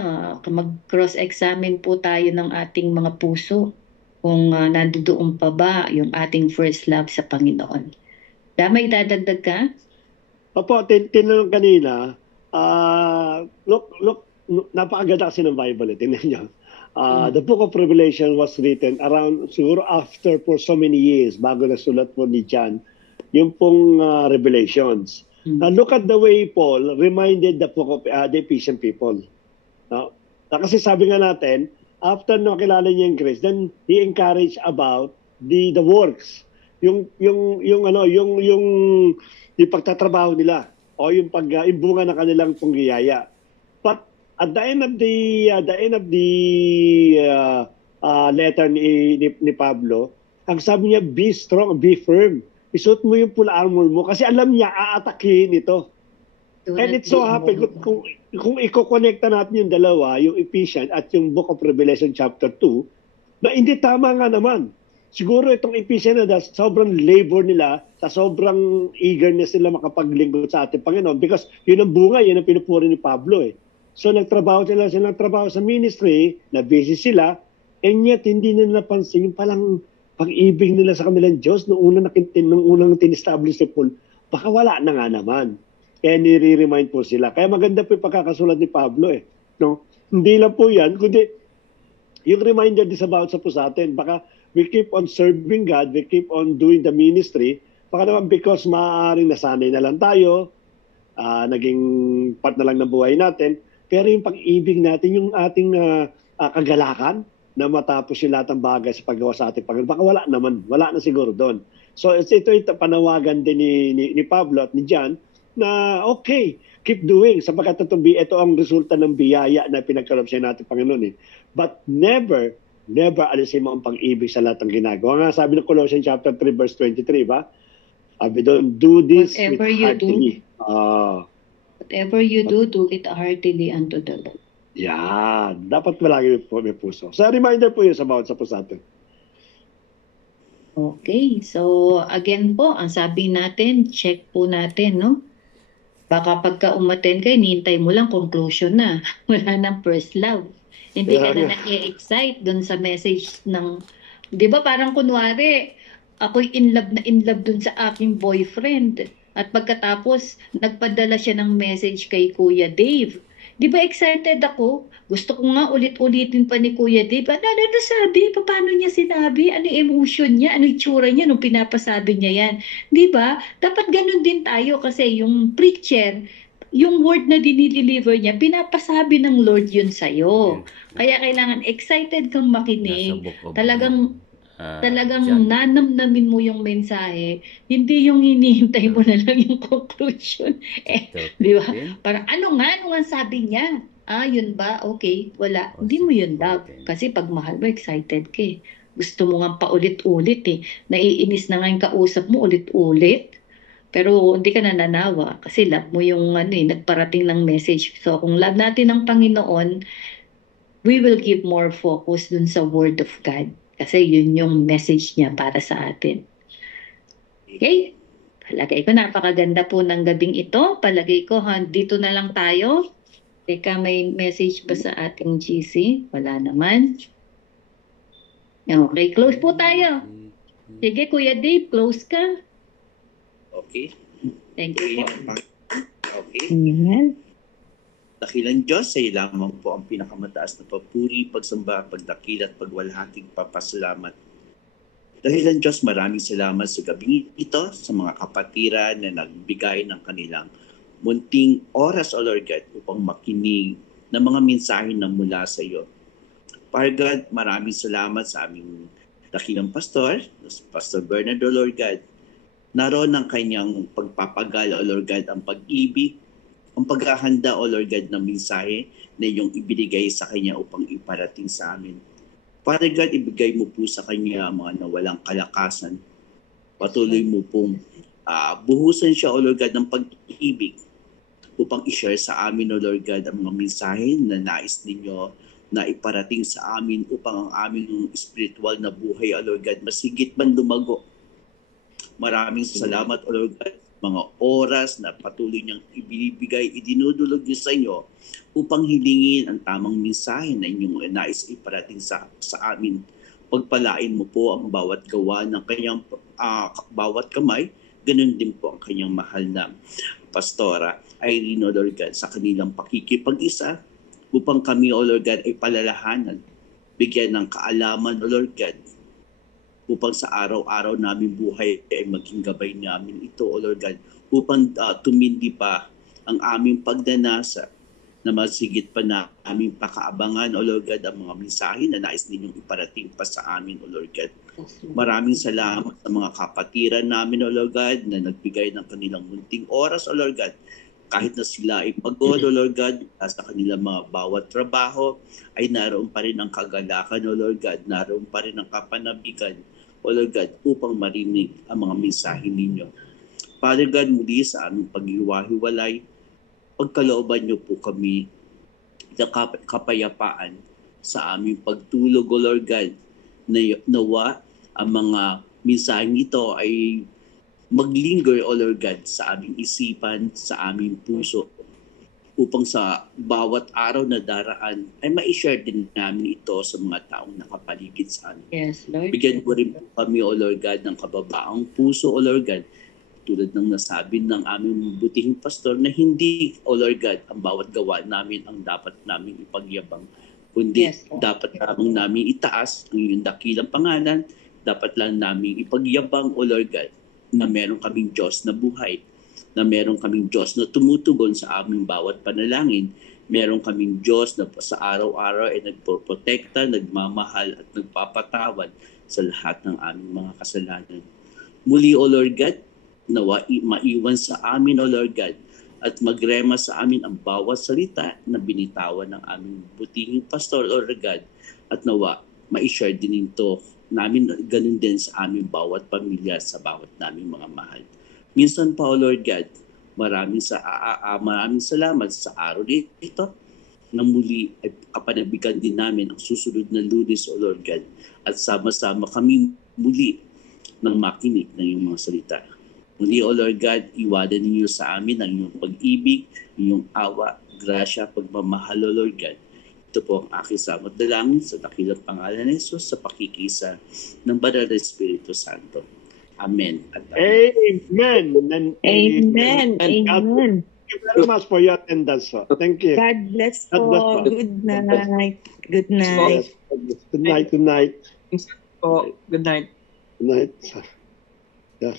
Mag-cross-examine po tayo ng ating mga puso kung nandoon pa ba yung ating first love sa Panginoon. May dadagdag ka? Opo, tinanong kanina, look, napakaganda kasi ng Bible, tingnan niyo. The book of Revelation was written around, siguro after for so many years, bago nasulat po ni John, yung pong Revelations. Now, look at the way Paul reminded the book of the Ephesian people. No? Kasi sabi nga natin, after nakilala niya yung grace, then he encouraged about the works. Yung pagtatrabaho nila o yung imbunga ng kanilang pangyayaya. But at the end of the letter ni Pablo, ang sabi niya, be strong, be firm. Isuot mo yung full armor mo kasi alam niya aatakihin ito. And it so happen, kung i-connecta natin yung dalawa, yung Ephesians at yung Book of Revelation chapter 2, na hindi tama nga naman. Siguro itong Ephesians na sobrang labor nila, sa sobrang eagerness nila makapaglingkod sa ating Panginoon because yun ang bunga, yun ang pinupuri ni Pablo eh. So nagtrabaho sila sa ministry, na busy sila, and yet hindi nila napansin yung palang pag-ibig nila sa kanilang Diyos nung unang tin-establish ni Paul, baka wala na nga naman. Kaya nire-remind po sila. Kaya maganda po yung pagkakasulat ni Pablo eh. No? Hindi lang po yan, kundi yung reminder din sa bawat sa po sa atin. Baka we keep on serving God, we keep on doing the ministry, baka naman because maaaring nasanay na lang tayo, naging part na lang ng buhay natin, pero yung pag-ibig natin, yung ating kagalakan, na matapos yung lahat ng bagay sa paggawa sa ating Panginoon. Baka wala na siguro doon. So ito panawagan din ni Pablo at ni John na okay, keep doing sapagkat ito ang resulta ng biyaya na pinagkaloob sa nating Panginoon eh. But never alisin mo ang pag-ibig sa lahat ng ginagawa. Nga sabi ng Colossians chapter 3 verse 23, ba? We don't do this Whatever with you heartily. Whatever you do it heartily unto the Lord. Yan. Dapat malagi may puso. So, reminder po yun sa bawat sa puso natin. Okay. So, again po, ang sabi natin, check po natin, no? Baka pagka umattend kayo, nihintay mo lang conclusion na. Wala nang first love. Hindi ka na na-excite dun sa message ng, di ba parang kunwari, ako'y in love dun sa aking boyfriend. At pagkatapos, nagpadala siya ng message kay Kuya Dave. Di ba excited ako? Gusto ko nga ulit-ulitin pa ni Kuya Dave. Ano nasabi? Paano niya sinabi? Ano yung emotion niya? Ano yung tsura niya nung pinapasabi niya yan? Di ba? Dapat ganun din tayo kasi yung preacher, yung word na dinideliver niya, pinapasabi ng Lord yun sa'yo. Kaya kailangan excited kang Nasa makinig. book of Talagang John. nanamnamin mo yung mensahe, hindi yung hinihintay mo na lang yung conclusion. Di ba? 15. Parang ano nga sabi niya? Yun ba? Okay, wala. Hindi mo yun daw. Kasi pag mahal mo, excited ka eh. Gusto mo nga paulit-ulit eh. Naiinis na nga yung kausap mo ulit-ulit. Pero hindi ka nananawa kasi love mo yung nagparating ng message. So kung love natin ang Panginoon, we will give more focus dun sa Word of God. Kasi yun yung message niya para sa atin. Okay? Palagay ko napakaganda po ng gabing ito. Palagay ko dito na lang tayo. Teka, may message ba sa ating GC? Wala naman. Okay, close po tayo. Sige, Kuya Dave, close ka. Okay. Thank you po. Okay. Amen. Dakilang Diyos, sa iyo lamang po ang pinakamataas na papuri, pagsamba, pagdakil at pagwalhating papasalamat. Dakilang Diyos, maraming salamat sa gabing ito, sa mga kapatiran na nagbigay ng kanilang munting oras, O Lord God, upang makinig ng mga mensahe na mula sa iyo. Father God, maraming salamat sa aming dakilang pastor, Pastor Bernard, O Lord God. Naroon ang kanyang pagpapagal, O Lord God, ang pag-ibig, ang paghahanda, O Lord God, ng mensahe na iyong ibinigay sa kanya upang iparating sa amin. Father God, ibigay mo po sa kanya mga nawalang kalakasan. Patuloy mo pong buhusan siya, O Lord God, ng pag-ibig upang i-share sa amin, O Lord God, ang mga mensahe na nais ninyo na iparating sa amin upang ang aming spiritual na buhay, O Lord God, masigit man lumago. Maraming salamat, O Lord God, mga oras na patuloy niyang ibinibigay, idinudulog niyo sa inyo upang hilingin ang tamang mensahe na inyong nais iparating sa amin. Pagpalain mo po ang bawat gawa ng kanyang bawat kamay, ganun din po ang kanyang mahal na Pastora Irene, O Lord God, sa kanilang pakikipag-isa upang kami, O Lord God, ay palalahanan, bigyan ng kaalaman, O Lord God, upang sa araw-araw namin buhay ay maging gabay namin ito, O Lord God, upang tumindi pa ang aming pagdanasa na masigit pa na aming pakaabangan, O Lord God, ang mga mensahe na nais ninyong iparating pa sa amin, O Lord God. Maraming salamat sa mga kapatiran namin, O Lord God, na nagbigay ng kanilang munting oras, O Lord God. Kahit na sila ay pagod, O Lord God, sa kanilang mga bawat trabaho, ay naroon pa rin ang kagalakan, O Lord God, naroon pa rin ang kapanabigan, O Lord God, upang marinig ang mga mensahe ninyo. Father God, muli sa aming paghiwa-hiwalay, pagkalooban niyo po kami ng kapayapaan sa aming pagtulog, O Lord God, na nawa ang mga mensahe nito ay maglinger, O Lord God, sa aming isipan, sa aming puso, upang sa bawat araw na daraan ay ma-share din namin ito sa mga taong nakapaligid sa amin. Yes, Lord. Bigyan mo rin po kami, O Lord God, ng kababaang puso, O Lord God, tulad ng nasabi ng aming butihing pastor na hindi, O Lord God, ang bawat gawa namin ang dapat namin ipagyabang, kundi Yes, Lord. dapat lamang namin itaas ang iyong dakilang pangalan, dapat lang namin ipagyabang, O Lord God, na meron kaming Diyos na buhay, na meron kaming Diyos na tumutugon sa aming bawat panalangin, meron kaming Diyos na sa araw-araw ay nagpoprotekta, nagmamahal at nagpapatawad sa lahat ng aming mga kasalanan. Muli, O Lord God, nawa maiwan sa amin, O Lord God, at magrema sa amin ang bawat salita na binitawan ng aming butihing pastor, O Lord God, at nawa ma-share din ito namin, ganun din sa aming bawat pamilya, sa bawat naming mga mahal. Minsan pa, O Lord God, maraming salamat sa araw dito na muli ay kapanabigan din namin ang susunod na Lunes, O Lord God, at sama-sama kami muli ng makinig ng iyong mga salita. Muli, O Lord God, iwanan ninyo sa amin ang iyong pag-ibig, iyong awa, grasya, pagmamahal, O Lord God. Ito po ang aking samot dalangin sa dakilang pangalan ni Jesus sa pakikisa ng Banal na Espiritu Santo. Amen. At Amen. Amen. And God Amen. you very much for your attendance. So. Thank you. God bless God bless po. po. Good night. Good night. Yes. Good night. Good night. Po. Good night. Good night. Yeah.